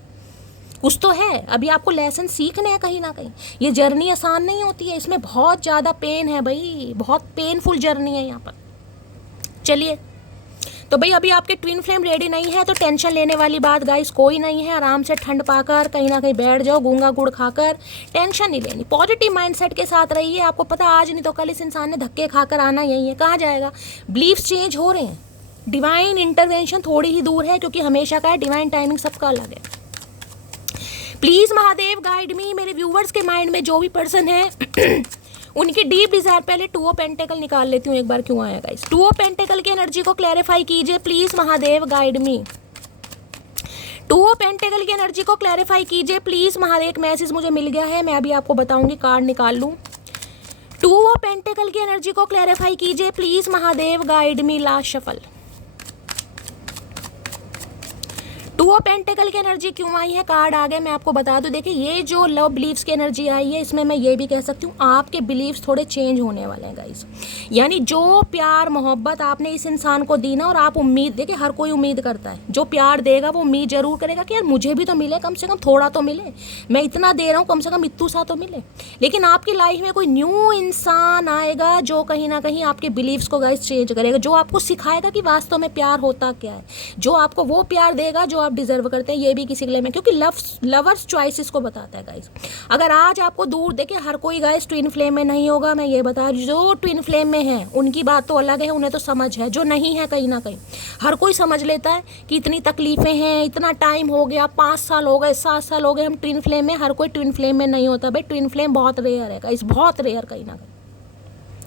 कुछ तो है, अभी आपको लेसन सीखने हैं कहीं ना कहीं। ये जर्नी आसान नहीं होती है, इसमें बहुत ज़्यादा पेन है भाई, बहुत पेनफुल जर्नी है यहाँ पर। चलिए, तो भाई अभी आपके ट्विन फ्लेम रेडी नहीं है तो टेंशन लेने वाली बात गाइस कोई नहीं है। आराम से ठंड पाकर कहीं ना कहीं बैठ जाओ, गूंगा गुड़ खाकर, टेंशन नहीं लेनी। पॉजिटिव माइंडसेट के साथ रहिए। आपको पता आज नहीं तो कल इस इंसान ने धक्के खाकर आना यही है। कहाँ जाएगा? बिलीफ्स चेंज हो रहे हैं, डिवाइन इंटरवेंशन थोड़ी ही दूर है, क्योंकि हमेशा का है डिवाइन टाइमिंग सबका अलग है। प्लीज महादेव गाइड मी। मेरे व्यूवर्स के माइंड में जो भी पर्सन है उनकी डीप डिजायर, पहले टू ऑफ पेंटेकल निकाल लेती हूँ एक बार, क्यों आया गाइस। टू ऑफ पेंटेकल की एनर्जी को क्लैरिफाई कीजिए please Mahadev guide me. Two of pentacle की एनर्जी को क्लैरिफाई कीजिए प्लीज महादेव। एक मैसेज मुझे मिल गया है, मैं अभी आपको बताऊंगी, कार्ड निकाल लूँ। टू ऑफ पेंटेकल की एनर्जी को क्लैरिफाई कीजिए please Mahadev guide me. Last shuffle. Two of pentacle की एनर्जी क्यों आई है, कार्ड आ गए, मैं आपको बता दूं। देखिए, ये जो लव बिलीव्स की एनर्जी आई है, इसमें मैं ये भी कह सकती हूँ आपके बिलीव्स थोड़े चेंज होने वाले हैं गाइस। यानी जो प्यार मोहब्बत आपने इस इंसान को दी ना, और आप उम्मीद, देखिए हर कोई उम्मीद करता है, जो प्यार देगा वो उम्मीद जरूर करेगा कि यार मुझे भी तो मिले, कम से कम थोड़ा तो मिले, मैं इतना दे रहा हूँ कम से कम इतू सा तो मिले। लेकिन आपकी लाइफ में कोई न्यू इंसान आएगा जो कहीं ना कहीं आपके बिलीव्स को गाइस चेंज करेगा, जो आपको सिखाएगा कि वास्तव में प्यार होता क्या है, जो आपको वो प्यार देगा जो आप डिजर्व करते हैं। ये भी किसी के लिए मैं, क्योंकि लवर्स चॉइसेस को बताता है गाइस। अगर आज आपको दूर देखे, हर कोई गाइस ट्विन फ्लेम में नहीं होगा, मैं ये बता रही हूँ। जो ट्विन फ्लेम में है उनकी बात तो अलग है, उन्हें तो समझ है। जो नहीं है कहीं ना कहीं हर कोई समझ लेता है कि इतनी तकलीफें हैं, इतना टाइम हो गया, 5 साल हो गए, 7 साल हो गए हम ट्विन फ्लेम में। हर कोई ट्विन फ्लेम में नहीं होता भाई, ट्विन फ्लेम बहुत रेयर है गाइस, बहुत रेयर कहीं ना कहीं,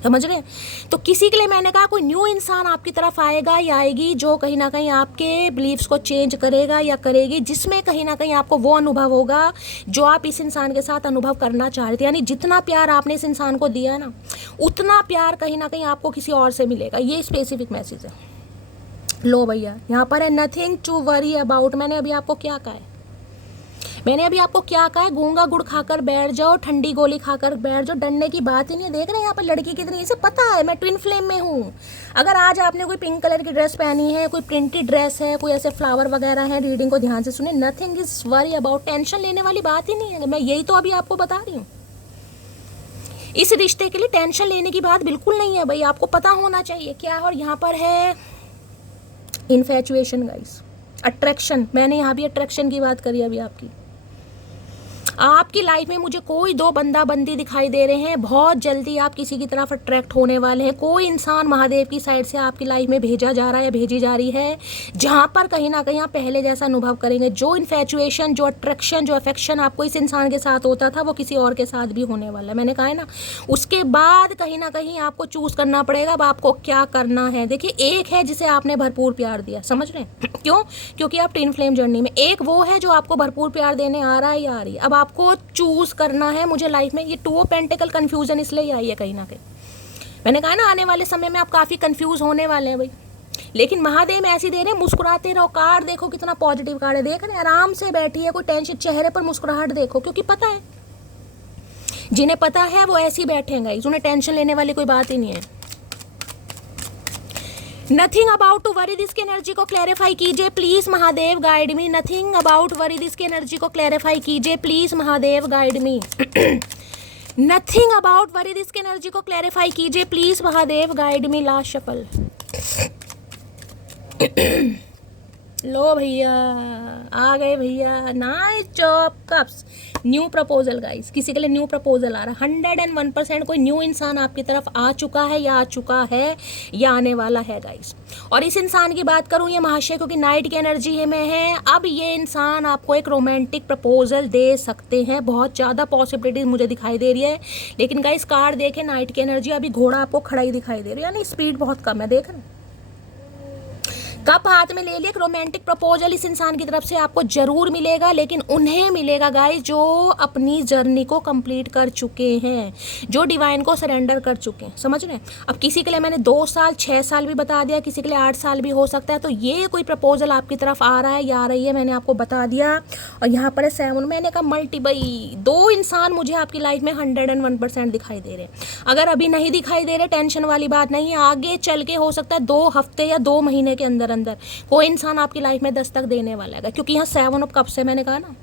समझ रहे हैं। तो किसी के लिए मैंने कहा कोई न्यू इंसान आपकी तरफ आएगा या आएगी जो कहीं ना कहीं आपके बिलीव्स को चेंज करेगा या करेगी, जिसमें कहीं ना कहीं आपको वो अनुभव होगा जो आप इस इंसान के साथ अनुभव करना चाह रहे थे। यानी जितना प्यार आपने इस इंसान को दिया है ना, उतना प्यार कहीं ना कहीं आपको किसी और से मिलेगा। ये स्पेसिफिक मैसेज है। लो भैया, यहाँ पर है नथिंग टू वरी अबाउट। मैंने अभी आपको क्या कहा है, गूंगा गुड़ खाकर बैठ जाओ, ठंडी गोली खाकर बैठ जाओ, डरने की बात ही नहीं है। देख रहे हैं यहाँ पर लड़की कितनी, इसे पता है मैं ट्विन फ्लेम में हूँ। अगर आज आपने कोई पिंक कलर की ड्रेस पहनी है, कोई प्रिंटेड ड्रेस है, कोई ऐसे फ्लावर वगैरह है, रीडिंग को ध्यान से सुने, nothing is worry about. Tension लेने वाली बात ही नहीं है, मैं यही तो अभी आपको बता रही हूँ। इस रिश्ते के लिए टेंशन लेने की बात बिल्कुल नहीं है भाई, आपको पता होना चाहिए क्या। और यहाँ पर है इन्फैचुएशन गाइस, अट्रैक्शन। मैंने यहाँ भी अट्रैक्शन की बात करी अभी आपकी लाइफ में मुझे कोई 2 बंदा बंदी दिखाई दे रहे हैं। बहुत जल्दी आप किसी की तरफ अट्रैक्ट होने वाले हैं। कोई इंसान महादेव की साइड से आपकी लाइफ में भेजा जा रहा है, भेजी जा रही है, जहां पर कहीं ना कहीं आप पहले जैसा अनुभव करेंगे। जो इन्फैचुएशन, जो अट्रैक्शन, जो अफेक्शन आपको इस इंसान के साथ होता था, वो किसी और के साथ भी होने वाला है। मैंने कहा है ना, उसके बाद कहीं ना कहीं आपको चूज करना पड़ेगा अब आपको क्या करना है। देखिए, एक है जिसे आपने भरपूर प्यार दिया, समझ रहे हैं क्यों? क्योंकि आप ट्विन फ्लेम जर्नी में। एक वो है जो आपको भरपूर प्यार देने आ रहा है या आ रही है। अब आपको चूज करना है। मुझे लाइफ में ये 2 ऑफ पेंटिकल कंफ्यूजन इसलिए आई है कहीं ना कहीं। मैंने कहा ना, आने वाले समय में आप काफी कंफ्यूज होने वाले हैं भाई, लेकिन महादेव ऐसी दे रहे हैं, मुस्कुराते रहो। कार्ड देखो कितना पॉजिटिव कार्ड है, देख रहे हैं, आराम से बैठी है, कोई टेंशन, चेहरे पर मुस्कुराहट देखो, क्योंकि पता है, जिन्हें पता है वो ऐसे ही बैठेंगे, उन्हें टेंशन लेने वाली कोई बात ही नहीं है। Nothing about to worry, this की एनर्जी को क्लैरिफाई कीजिए please Mahadev guide me. Nothing about worry, this की एनर्जी को क्लैरिफाई कीजिए please Mahadev guide me. Nothing about worry, this की एनर्जी को क्लैरिफाई कीजिए please Mahadev guide me. Last shuffle. लो भैया, आ गए भैया, nice job cups. New proposal guys, किसी के लिए न्यू प्रपोजल आ रहा है। 101% कोई न्यू इंसान आपकी तरफ आ चुका है या आ चुका है या आने वाला है गाइस। और इस इंसान की बात करूं ये महाशय, क्योंकि नाइट की एनर्जी में है, अब ये इंसान आपको एक रोमांटिक प्रपोजल दे सकते हैं। बहुत ज़्यादा पॉसिबिलिटीज मुझे दिखाई दे रही है। लेकिन गाइस कार्ड देखे नाइट की एनर्जी, अभी घोड़ा आपको खड़ा ही दिखाई दे रही है, यानी स्पीड बहुत कम है। देख रहे हैं, कप हाथ में ले लिया। एक रोमांटिक प्रपोजल इस इंसान की तरफ से आपको जरूर मिलेगा, लेकिन उन्हें मिलेगा गाइस जो अपनी जर्नी को कंप्लीट कर चुके हैं, जो डिवाइन को सरेंडर कर चुके हैं। समझ रहे हैं? अब किसी के लिए मैंने 2 साल 6 साल भी बता दिया, किसी के लिए 8 साल भी हो सकता है। तो ये कोई प्रपोजल आपकी तरफ आ रहा है या आ रही है, मैंने आपको बता दिया। और यहाँ पर है 7, मैंने कहा मल्टीपल 2 इंसान मुझे आपकी लाइफ में 101% दिखाई दे रहे हैं। अगर अभी नहीं दिखाई दे रहे, टेंशन वाली बात नहीं है, आगे चल के हो सकता है 2 हफ्ते या 2 महीने के अंदर कोई इंसान आपकी लाइफ में दस्तक देने वाला है। क्योंकि यहाँ 7 ऑफ कप्स है, मैंने कहा ना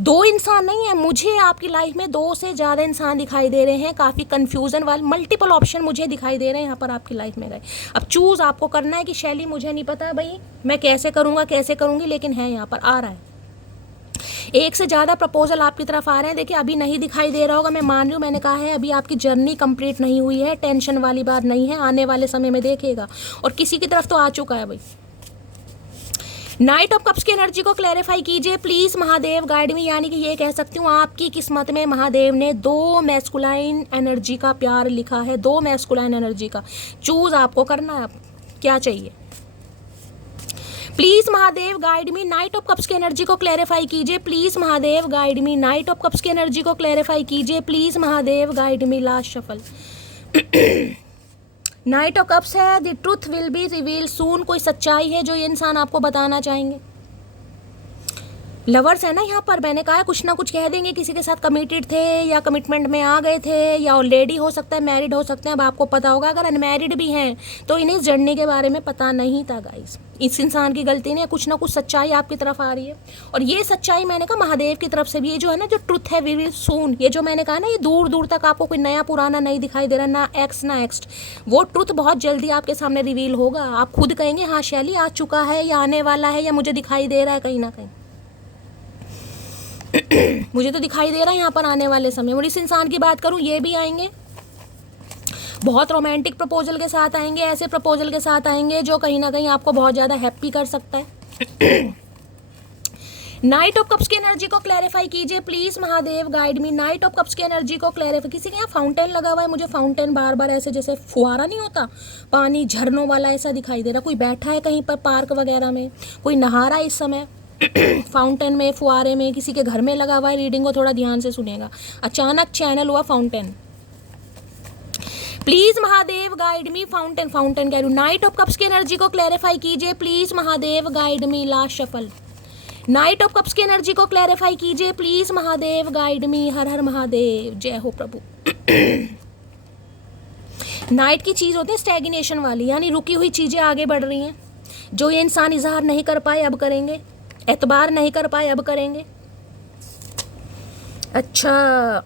2 इंसान नहीं है, मुझे आपकी लाइफ में 2 से ज़्यादा इंसान दिखाई दे रहे हैं। काफ़ी कंफ्यूजन वाले मल्टीपल ऑप्शन मुझे दिखाई दे रहे हैं यहाँ पर आपकी लाइफ में गए। अब चूज़ आपको करना है कि शैली मुझे नहीं पता भाई मैं कैसे करूँगा कैसे करूँगी, लेकिन है यहाँ पर आ रहा है। 1 से ज़्यादा प्रपोजल आपकी तरफ आ रहे हैं। देखिए अभी नहीं दिखाई दे रहा होगा, मैं मान रही हूँ, मैंने कहा है अभी आपकी जर्नी कंप्लीट नहीं हुई है, टेंशन वाली बात नहीं है, आने वाले समय में देखिएगा। और किसी की तरफ तो आ चुका है भाई। नाइट ऑफ कप्स की एनर्जी को क्लैरिफाई कीजिए प्लीज महादेव, गाइड मी। यानी कि ये कह सकती हूँ आपकी किस्मत में महादेव ने 2 मैस्कुलाइन एनर्जी का प्यार लिखा है, 2 मैस्कुलाइन एनर्जी का। चूज आपको करना है, आप क्या चाहिए। Please Mahadev guide me, knight of cups की एनर्जी को क्लैरिफाई कीजिए please Mahadev guide me, knight of cups की एनर्जी को क्लैरिफाई कीजिए please Mahadev guide me. Last shuffle knight of cups है, the truth will be reveal soon. कोई सच्चाई है जो ये इंसान आपको बताना चाहेंगे। लवर्स है ना यहाँ पर, मैंने कहा कुछ ना कुछ कह देंगे, किसी के साथ कमिटेड थे या कमिटमेंट में आ गए थे, या ऑलरेडी हो सकता है मैरिड हो सकते हैं। अब आपको पता होगा, अगर अनमैरिड भी हैं तो इन्हें इस जर्नी के बारे में पता नहीं था गाइस। इस इंसान की गलती नहीं है, कुछ ना कुछ सच्चाई आपकी तरफ आ रही है। और ये सच्चाई मैंने कहा महादेव की तरफ से भी, ये जो है ना जो ट्रुथ है विल सून, ये जो मैंने कहा ना ये दूर दूर तक आपको कोई नया पुराना नहीं दिखाई दे रहा, ना एक्स ना एक्स्ट, वो ट्रुथ बहुत जल्दी आपके सामने रिवील होगा। आप खुद कहेंगे हाँ शैली आ चुका है या आने वाला है या मुझे दिखाई दे रहा है कहीं ना कहीं। मुझे तो दिखाई दे रहा है यहाँ पर आने वाले समय। और इस इंसान की बात करूँ, ये भी आएंगे बहुत रोमांटिक प्रपोजल के साथ आएंगे, ऐसे प्रपोजल के साथ आएंगे जो कहीं ना कहीं आपको बहुत ज़्यादा हैप्पी कर सकता है। नाइट ऑफ कप्स की एनर्जी को क्लैरिफाई कीजिए please Mahadev guide me, knight of cups की एनर्जी को क्लैरिफाई। किसी के यहाँ फाउंटेन लगा हुआ है, मुझे फाउंटेन बार बार ऐसे जैसे फुहारा नहीं होता पानी झरनों वाला, ऐसा दिखाई दे रहा। कोई बैठा है कहीं पर पार्क वगैरह में, कोई नहा रहा है इस समय फाउंटेन में, फुहारे में, किसी के घर में लगा हुआ है। रीडिंग को थोड़ा ध्यान से सुनेगा। अचानक चैनल हुआ fountain, please Mahadev guide me. Fountain fountain कह रही हूँ। नाइट ऑफ कप्स की एनर्जी को क्लैरिफाई कीजिए please Mahadev guide me. Last shuffle, knight of cups की एनर्जी को क्लैरिफाई कीजिए प्लीज महादेव गाइड मी। हर हर महादेव, जय हो प्रभु। नाइट की चीज होती है स्टैग्नेशन वाली, यानी रुकी हुई चीजें आगे बढ़ रही हैं। जो ये इंसान इजहार नहीं कर पाए अब करेंगे, एतबार नहीं कर पाए अब करेंगे। अच्छा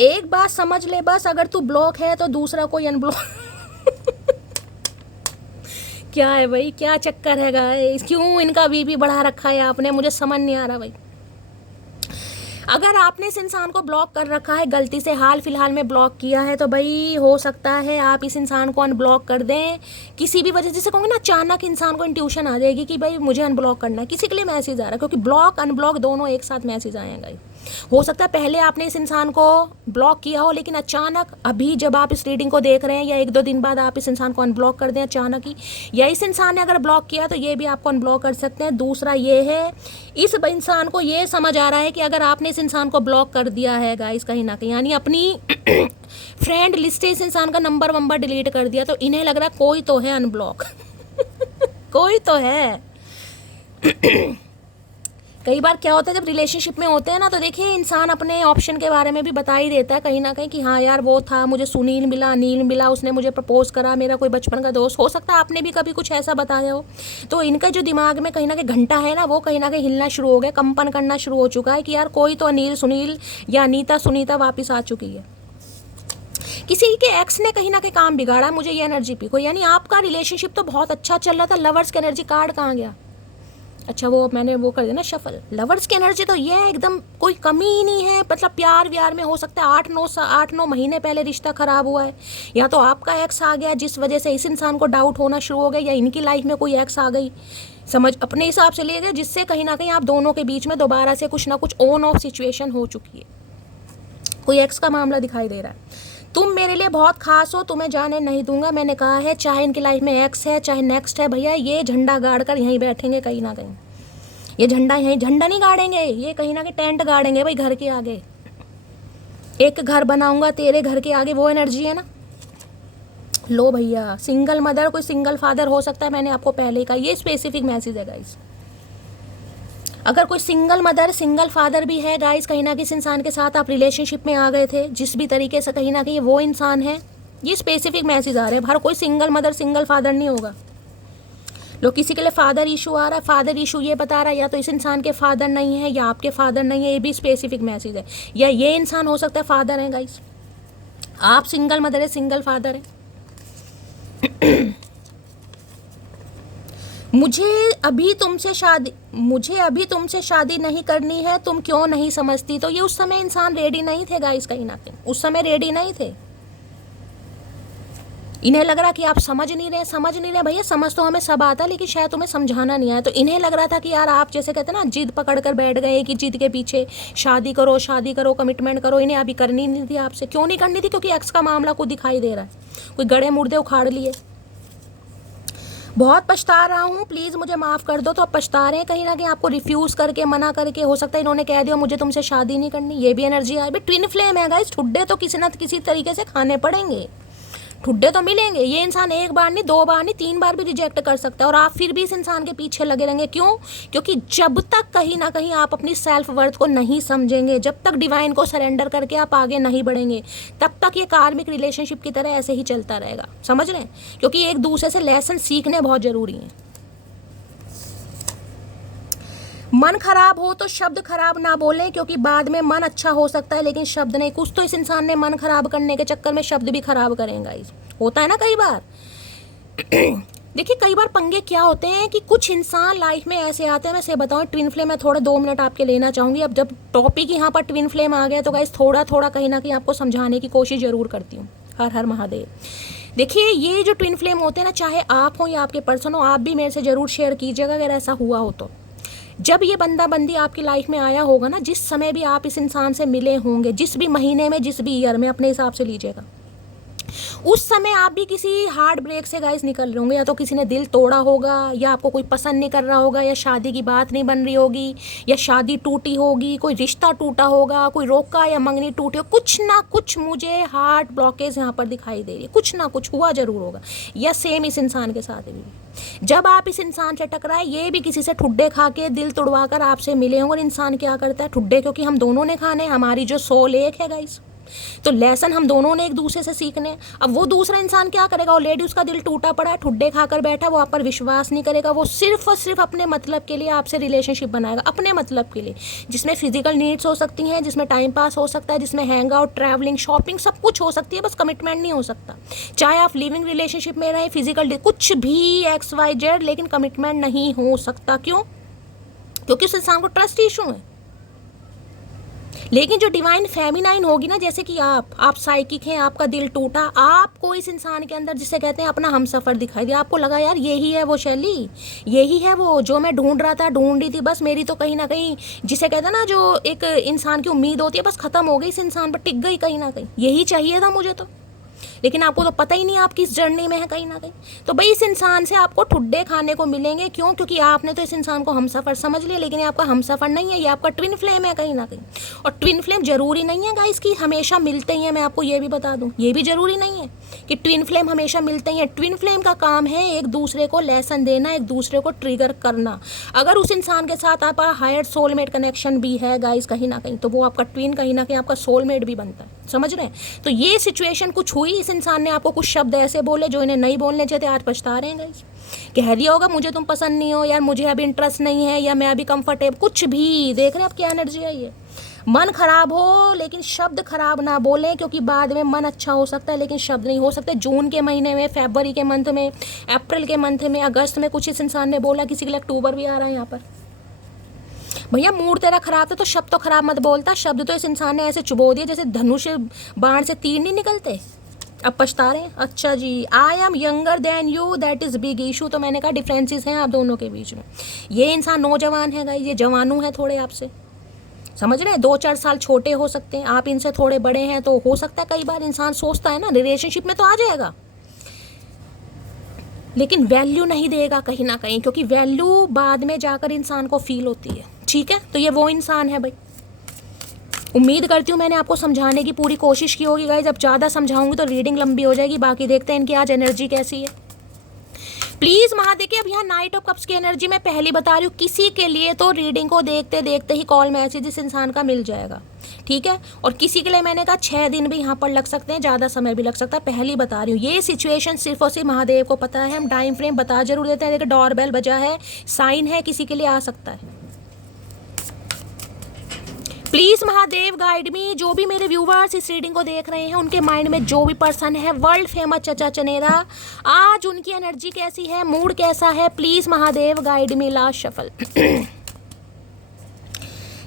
एक बात समझ ले बस, अगर तू ब्लॉक है तो दूसरा कोई अनब्लॉक क्या है भाई, क्या चक्कर है गाइस, क्यों इनका बीपी बढ़ा रखा है आपने, मुझे समझ नहीं आ रहा भाई। अगर आपने इस इंसान को ब्लॉक कर रखा है गलती से, हाल फिलहाल में ब्लॉक किया है, तो भाई हो सकता है आप इस इंसान को अनब्लॉक कर दें किसी भी वजह। जैसे कहूँगी ना, अचानक इंसान को इंट्यूशन आ जाएगी कि भाई मुझे अनब्लॉक करना है, किसी के लिए मैसेज आ रहा है, क्योंकि ब्लॉक अनब्लॉक दोनों एक साथ मैसेज आएगा। हो सकता है पहले आपने इस इंसान को ब्लॉक किया हो, लेकिन अचानक अभी जब आप इस रीडिंग को देख रहे हैं या 1-2 दिन बाद आप इस इंसान को अनब्लॉक कर दें अचानक ही, या इस इंसान ने अगर ब्लॉक किया तो ये भी आपको अनब्लॉक कर सकते हैं। दूसरा ये है, इस इंसान को ये समझ आ रहा है कि अगर आपने इस इंसान को ब्लॉक कर दिया है गाइस कहीं ना कहीं, यानी अपनी फ्रेंड लिस्ट से इस इंसान का नंबर वंबर डिलीट कर दिया, तो इन्हें लग रहा है कोई तो है अनब्लॉक कोई तो है। कई बार क्या होता है जब रिलेशनशिप में होते हैं ना, तो देखिए इंसान अपने ऑप्शन के बारे में भी बता ही देता है कहीं ना कहीं कि हाँ यार वो था, मुझे सुनील मिला, नील मिला, उसने मुझे प्रपोज करा, मेरा कोई बचपन का दोस्त। हो सकता है आपने भी कभी कुछ ऐसा बताया हो। तो इनका जो दिमाग में कहीं ना कहीं घंटा है ना, वो कहीं ना कहीं हिलना शुरू हो गया, कंपन करना शुरू हो चुका है कि यार कोई तो अनिल सुनील या अनीता सुनीता वापस आ चुकी है। किसी के एक्स ने कहीं ना कहीं काम बिगाड़ा, मुझे ये एनर्जी पी को, यानी आपका रिलेशनशिप तो बहुत अच्छा चल रहा था। लवर्स की एनर्जी कार्ड कहाँ गया, अच्छा वो मैंने वो कर दिया ना शफल। लवर्स की एनर्जी तो ये है एकदम कोई कमी ही नहीं है, मतलब प्यार व्यार में हो सकता है 8-9 महीने पहले रिश्ता खराब हुआ है, या तो आपका एक्स आ गया जिस वजह से इस इंसान को डाउट होना शुरू हो गया, या इनकी लाइफ में कोई एक्स आ गई, समझ अपने हिसाब से लिए गए, जिससे कहीं ना कहीं आप दोनों के बीच में दोबारा से कुछ ना कुछ ऑन ऑफ सिचुएशन हो चुकी है। कोई एक्स का मामला दिखाई दे रहा है। तुम मेरे लिए बहुत खास हो, तुम्हें जाने नहीं दूंगा, मैंने कहा है, चाहे इनकी लाइफ में एक्स है चाहे नेक्स्ट है, भैया ये झंडा गाड़ कर यहीं बैठेंगे कहीं ना कहीं। ये झंडा यहीं, झंडा नहीं गाड़ेंगे, ये कहीं ना कहीं टेंट गाड़ेंगे भाई घर के आगे। एक घर बनाऊंगा तेरे घर के आगे, वो एनर्जी है ना। लो भैया, सिंगल मदर कोई सिंगल फादर हो सकता है, मैंने आपको पहले ही कहा, ये स्पेसिफिक मैसेज है गाइस। अगर कोई सिंगल मदर सिंगल फादर भी है गाइस, कहीं ना किसी इंसान के साथ आप रिलेशनशिप में आ गए थे जिस भी तरीके से, कहीं ना कहीं वो इंसान है, ये स्पेसिफिक मैसेज आ रहे हैं। हर कोई सिंगल मदर सिंगल फादर नहीं होगा। लोग किसी के लिए फादर इशू आ रहा है, फादर इशू ये बता रहा है या तो इस इंसान के फादर नहीं है या आपके फादर नहीं है, ये भी स्पेसिफिक मैसेज है। या ये इंसान हो सकता है फादर है गाइस, आप सिंगल मदर है सिंगल फादर है। मुझे अभी तुमसे शादी नहीं करनी है, तुम क्यों नहीं समझती। तो ये उस समय इंसान रेडी नहीं थे गाइस, कहीं ना कहीं उस समय रेडी नहीं थे। इन्हें लग रहा कि आप समझ नहीं रहे भैया, समझ तो हमें सब आता है लेकिन शायद तुम्हें समझाना नहीं आया। तो इन्हें लग रहा था कि यार आप जैसे कहते हैं ना, जिद पकड़ कर बैठ गए कि जिद के पीछे शादी करो कमिटमेंट करो। इन्हें अभी करनी नहीं थी आपसे। क्यों नहीं करनी थी? क्योंकि एक्स का मामला को दिखाई दे रहा है, कोई गड़े मुर्दे उखाड़ लिए। बहुत पछता रहा हूँ, प्लीज़ मुझे माफ़ कर दो। तो अब पछता रहे हैं कहीं ना कहीं, आपको रिफ्यूज़ करके मना करके। हो सकता है इन्होंने कह दिया मुझे तुमसे शादी नहीं करनी, ये भी एनर्जी आई। भाई ट्विन फ्लेम है गाइस, ठुड्डे तो किसी ना किसी तरीके से खाने पड़ेंगे, ठुड्डे तो मिलेंगे। ये इंसान एक बार नहीं, 2 बार नहीं, 3 बार भी रिजेक्ट कर सकता है और आप फिर भी इस इंसान के पीछे लगे रहेंगे। क्यों? क्योंकि जब तक कहीं ना कहीं आप अपनी सेल्फ वर्थ को नहीं समझेंगे, जब तक डिवाइन को सरेंडर करके आप आगे नहीं बढ़ेंगे, तब तक ये कार्मिक रिलेशनशिप की तरह ऐसे ही चलता रहेगा। समझ रहे हैं? क्योंकि एक दूसरे से लेसन सीखने बहुत ज़रूरी है। मन खराब हो तो शब्द खराब ना बोलें, क्योंकि बाद में मन अच्छा हो सकता है लेकिन शब्द नहीं। कुछ तो इस इंसान ने मन खराब करने के चक्कर में शब्द भी खराब करेंगे। होता है ना कई बार। देखिए कई बार पंगे क्या होते हैं कि कुछ इंसान लाइफ में ऐसे आते हैं, मैं से बताऊं ट्विन फ्लेम, मैं थोड़ा 2 मिनट आपके लेना चाहूँगी। अब जब टॉपिक यहाँ पर ट्विन फ्लेम आ गया तो गाइस थोड़ा थोड़ा कहीं ना कहीं आपको समझाने की कोशिश ज़रूर करती हूँ। हर हर महादेव। देखिए ये जो ट्विन फ्लेम होते हैं ना, चाहे आप हो या आपके पर्सन हो, आप भी मेरे से ज़रूर शेयर कीजिएगा अगर ऐसा हुआ हो तो। जब ये बंदा बंदी आपकी लाइफ में आया होगा ना, जिस समय भी आप इस इंसान से मिले होंगे, जिस भी महीने में, जिस भी ईयर में, अपने हिसाब से लीजिएगा, उस समय आप भी किसी हार्ट ब्रेक से गाइस निकल रहे होंगे। या तो किसी ने दिल तोड़ा होगा, या आपको कोई पसंद नहीं कर रहा होगा, या शादी की बात नहीं बन रही होगी, या शादी टूटी होगी, कोई रिश्ता टूटा होगा, कोई रोका या मंगनी टूटी हो। कुछ ना कुछ मुझे हार्ट ब्लॉकेज यहाँ पर दिखाई दे रही है, कुछ ना कुछ हुआ जरूर होगा। या सेम इस इंसान के साथ भी जब आप इस इंसान से टकराए, ये भी किसी से ठुड्डे खा के दिल तोड़वा कर आपसे मिले होंगे। और इंसान क्या करता है? ठुड्डे क्योंकि हम दोनों ने खाने, हमारी जो सोल एक है गाइस, तो लेसन हम दोनों ने एक दूसरे से सीखने। अब वो दूसरा इंसान क्या करेगा? वो लेडी, उसका दिल टूटा पड़ा है, ठुड्डे खाकर बैठा, वो आप पर विश्वास नहीं करेगा। वो सिर्फ और सिर्फ अपने मतलब के लिए आपसे रिलेशनशिप बनाएगा, अपने मतलब के लिए, जिसमें फिजिकल नीड्स हो सकती हैं, जिसमें टाइम पास हो सकता है, जिसमें हैंग आउट, ट्रैवलिंग, शॉपिंग, सब कुछ हो सकती है, बस कमिटमेंट नहीं हो सकता। चाहे आप लिविंग रिलेशनशिप में रहे, फिजिकल कुछ भी XYZ, लेकिन कमिटमेंट नहीं हो सकता। क्यों? क्योंकि उस इंसान को ट्रस्ट इशू है। लेकिन जो डिवाइन फेमिनाइन होगी ना, जैसे कि आप साइकिक हैं, आपका दिल टूटा, आपको इस इंसान के अंदर, जिसे कहते हैं अपना हमसफर, दिखाई दिया, आपको लगा यार यही है वो शैली, यही है वो जो मैं ढूंढ रहा था, ढूंढ रही थी, बस मेरी तो कहीं ना कहीं, जिसे कहते हैं ना, जो एक इंसान की उम्मीद होती है, बस खत्म हो गई, इस इंसान पर टिक गई कहीं ना कहीं, यही चाहिए था मुझे तो। लेकिन आपको तो पता ही नहीं आप किस जर्नी में है कहीं ना कहीं। तो भाई इस इंसान से आपको ठुड्डे खाने को मिलेंगे। क्यों? क्योंकि आपने तो इस इंसान को हमसफर समझ लिया, लेकिन ये आपका हमसफर नहीं है, ये आपका ट्विन फ्लेम है कहीं ना कहीं। और ट्विन फ्लेम जरूरी नहीं है गाइस कि हमेशा मिलते ही हैं, मैं आपको ये भी बता दूं, ये भी जरूरी नहीं है कि ट्विन फ्लेम हमेशा मिलते ही हैं। ट्विन फ्लेम का काम है एक दूसरे को लेसन देना, एक दूसरे को ट्रिगर करना। अगर उस इंसान के साथ आपका हायर सोलमेट कनेक्शन भी है गाइस कहीं ना कहीं, तो वो आपका ट्विन कहीं ना कहीं आपका सोलमेट भी बनता है। समझ रहे हैं? तो ये सिचुएशन कुछ हुई, इस इंसान ने आपको कुछ शब्द ऐसे बोले जो इन्हें नहीं बोलने चाहिए, आज पछता रहे हैं गाइस। कह दिया होगा मुझे तुम पसंद नहीं हो, यार मुझे अभी इंटरेस्ट नहीं है, या मैं अभी कंफर्टेबल, कुछ भी। देख रहे हैं आप क्या एनर्जी है ये। मन खराब हो लेकिन शब्द खराब ना बोलें, क्योंकि बाद में मन अच्छा हो सकता है लेकिन शब्द नहीं हो सकते। जून के महीने में, फरवरी के मंथ में, अप्रैल के मंथ में, अगस्त में कुछ इस इंसान ने बोला, किसी के लिए अक्टूबर भी आ रहा है यहाँ पर। भैया मूड तेरा खराब था तो शब्द तो खराब मत बोलता। शब्द तो इस इंसान ने ऐसे चुबो दिए जैसे धनुष बाण से तीर नहीं निकलते। अब पछता रहे हैं। अच्छा जी, I am younger than you, that is big issue. तो मैंने कहा डिफरेंसेस हैं आप दोनों के बीच में। ये इंसान नौजवान है गाइस, ये जवानू है थोड़े आपसे, समझ रहे हैं। 2-4 साल छोटे हो सकते हैं, आप इनसे थोड़े बड़े हैं, तो हो सकता है कई बार इंसान सोचता है ना रिलेशनशिप में तो आ जाएगा, लेकिन वैल्यू नहीं देगा कहीं ना कहीं, क्योंकि वैल्यू बाद में जाकर इंसान को फील होती है। ठीक है, तो ये वो इंसान है भाई। उम्मीद करती हूँ मैंने आपको समझाने की पूरी कोशिश की होगी गाइज। अब ज़्यादा समझाऊंगी तो रीडिंग लंबी हो जाएगी। बाकी देखते हैं इनकी आज एनर्जी कैसी है। प्लीज़ वहाँ देखिए, अब यहाँ नाइट ऑफ कप्स की एनर्जी मैं पहली बता रही हूँ, किसी के लिए तो रीडिंग को देखते देखते ही कॉल मैसेज इस इंसान का मिल जाएगा। ठीक है, और किसी के लिए मैंने कहा 6 दिन भी यहाँ पर लग सकते हैं, ज़्यादा समय भी लग सकता है। पहली बता रही हूँ, ये सिचुएशन सिर्फ और सिर्फ महादेव को पता है। हम टाइम फ्रेम बता जरूर देते हैं। देखिए डोरबेल बजा है, साइन है, किसी के लिए आ सकता है। प्लीज़ महादेव गाइड मी। जो भी मेरे व्यूवर्स इस रीडिंग को देख रहे हैं, उनके माइंड में जो भी पर्सन है, वर्ल्ड फेमस चचा चनेरा, आज उनकी एनर्जी कैसी है, मूड कैसा है, please Mahadev guide me. Last shuffle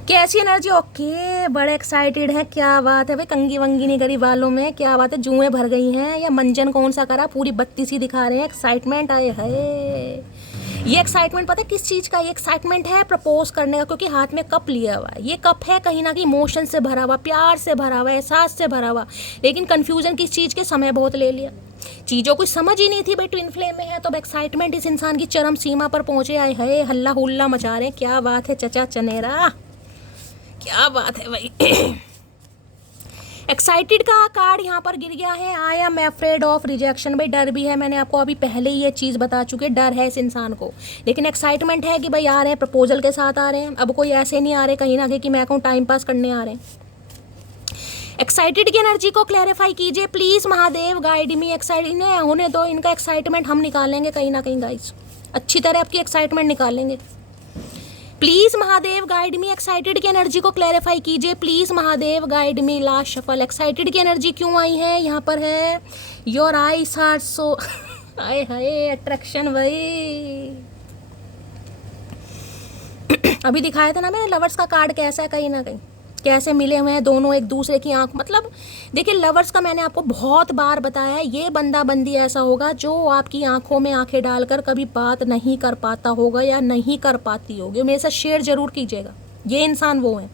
कैसी एनर्जी? ओके, बड़े एक्साइटेड है, क्या बात है भाई। कंगी वंगी नहीं करी बालों में, क्या बात है। जुएं भर गई हैं या मंजन कौन सा करा, पूरी बत्ती सी दिखा रहे हैं। एक्साइटमेंट आए है। ये एक्साइटमेंट पता है किस चीज़ का? ये एक्साइटमेंट है प्रपोज करने का, क्योंकि हाथ में कप लिया हुआ है। ये कप है कहीं ना कहीं इमोशन से भरा हुआ, प्यार से भरा हुआ, एहसास से भरा हुआ। लेकिन कन्फ्यूजन किस चीज़ के, समय बहुत ले लिया, चीज़ों को समझ ही नहीं थी भाई ट्विन फ्लेम में है। तो एक्साइटमेंट इस इंसान की चरम सीमा पर पहुंचे। आए है, हल्ला हुल्ला मचा रहे हैं। क्या बात है चचा चनेरा, क्या बात है भाई। एक्साइटेड का कार्ड यहाँ पर गिर गया है। I am afraid of rejection. भाई डर भी है, मैंने आपको अभी पहले ही ये चीज़ बता चुकी है, डर है इस इंसान को। लेकिन एक्साइटमेंट है कि भाई आ रहे हैं, प्रपोजल के साथ आ रहे हैं। अब कोई ऐसे नहीं आ रहे कहीं ना कहीं कि मैं कहूँ टाइम पास करने आ रहे हैं। एक्साइटेड की एनर्जी को क्लैरिफाई कीजिए please Mahadev guide me. Excited होने दो, इनका एक्साइटमेंट हम निकालेंगे कहीं ना कहीं गाइस, अच्छी तरह आपकी एक्साइटमेंट निकालेंगे। Please Mahadev guide me. Excited की एनर्जी को क्लैरिफाई कीजिए please Mahadev guide me. Last shuffle. Excited की एनर्जी क्यों आई है? यहाँ पर है योर आईज आर सो, आए हाय अट्रैक्शन भाई। अभी दिखाया था ना मैंने लवर्स का कार्ड कैसा है, कहीं ना कहीं कैसे मिले हुए हैं दोनों एक दूसरे की आंख। मतलब देखिए लवर्स का मैंने आपको बहुत बार बताया है, ये बंदा बंदी ऐसा होगा जो आपकी आंखों में आंखें डालकर कभी बात नहीं कर पाता होगा या नहीं कर पाती होगी। मेरे साथ शेयर जरूर कीजिएगा, ये इंसान वो है।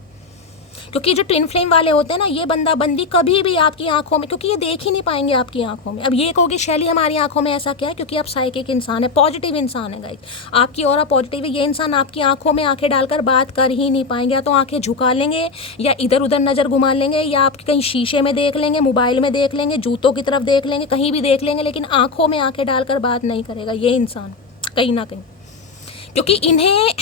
क्योंकि जो ट्विन फ्लेम वाले होते हैं ना, ये बंदा बंदी कभी भी आपकी आंखों में, क्योंकि ये देख ही नहीं पाएंगे आपकी आंखों में। अब ये कहोगी शैली हमारी आंखों में ऐसा क्या है? क्योंकि आप साइकिक इंसान है, पॉजिटिव इंसान है गाइस, आपकी ऑरा पॉजिटिव है। ये इंसान आपकी आंखों में आंखें डालकर बात कर ही नहीं पाएंगे। या तो आंखें झुका लेंगे, या इधर उधर नज़र घुमा लेंगे, या आप कहीं शीशे में देख लेंगे, मोबाइल में देख लेंगे, जूतों की तरफ देख लेंगे, कहीं भी देख लेंगे, लेकिन आंखों में आंखें डालकर बात नहीं करेगा ये इंसान कहीं ना कहीं। क्योंकि इन्हें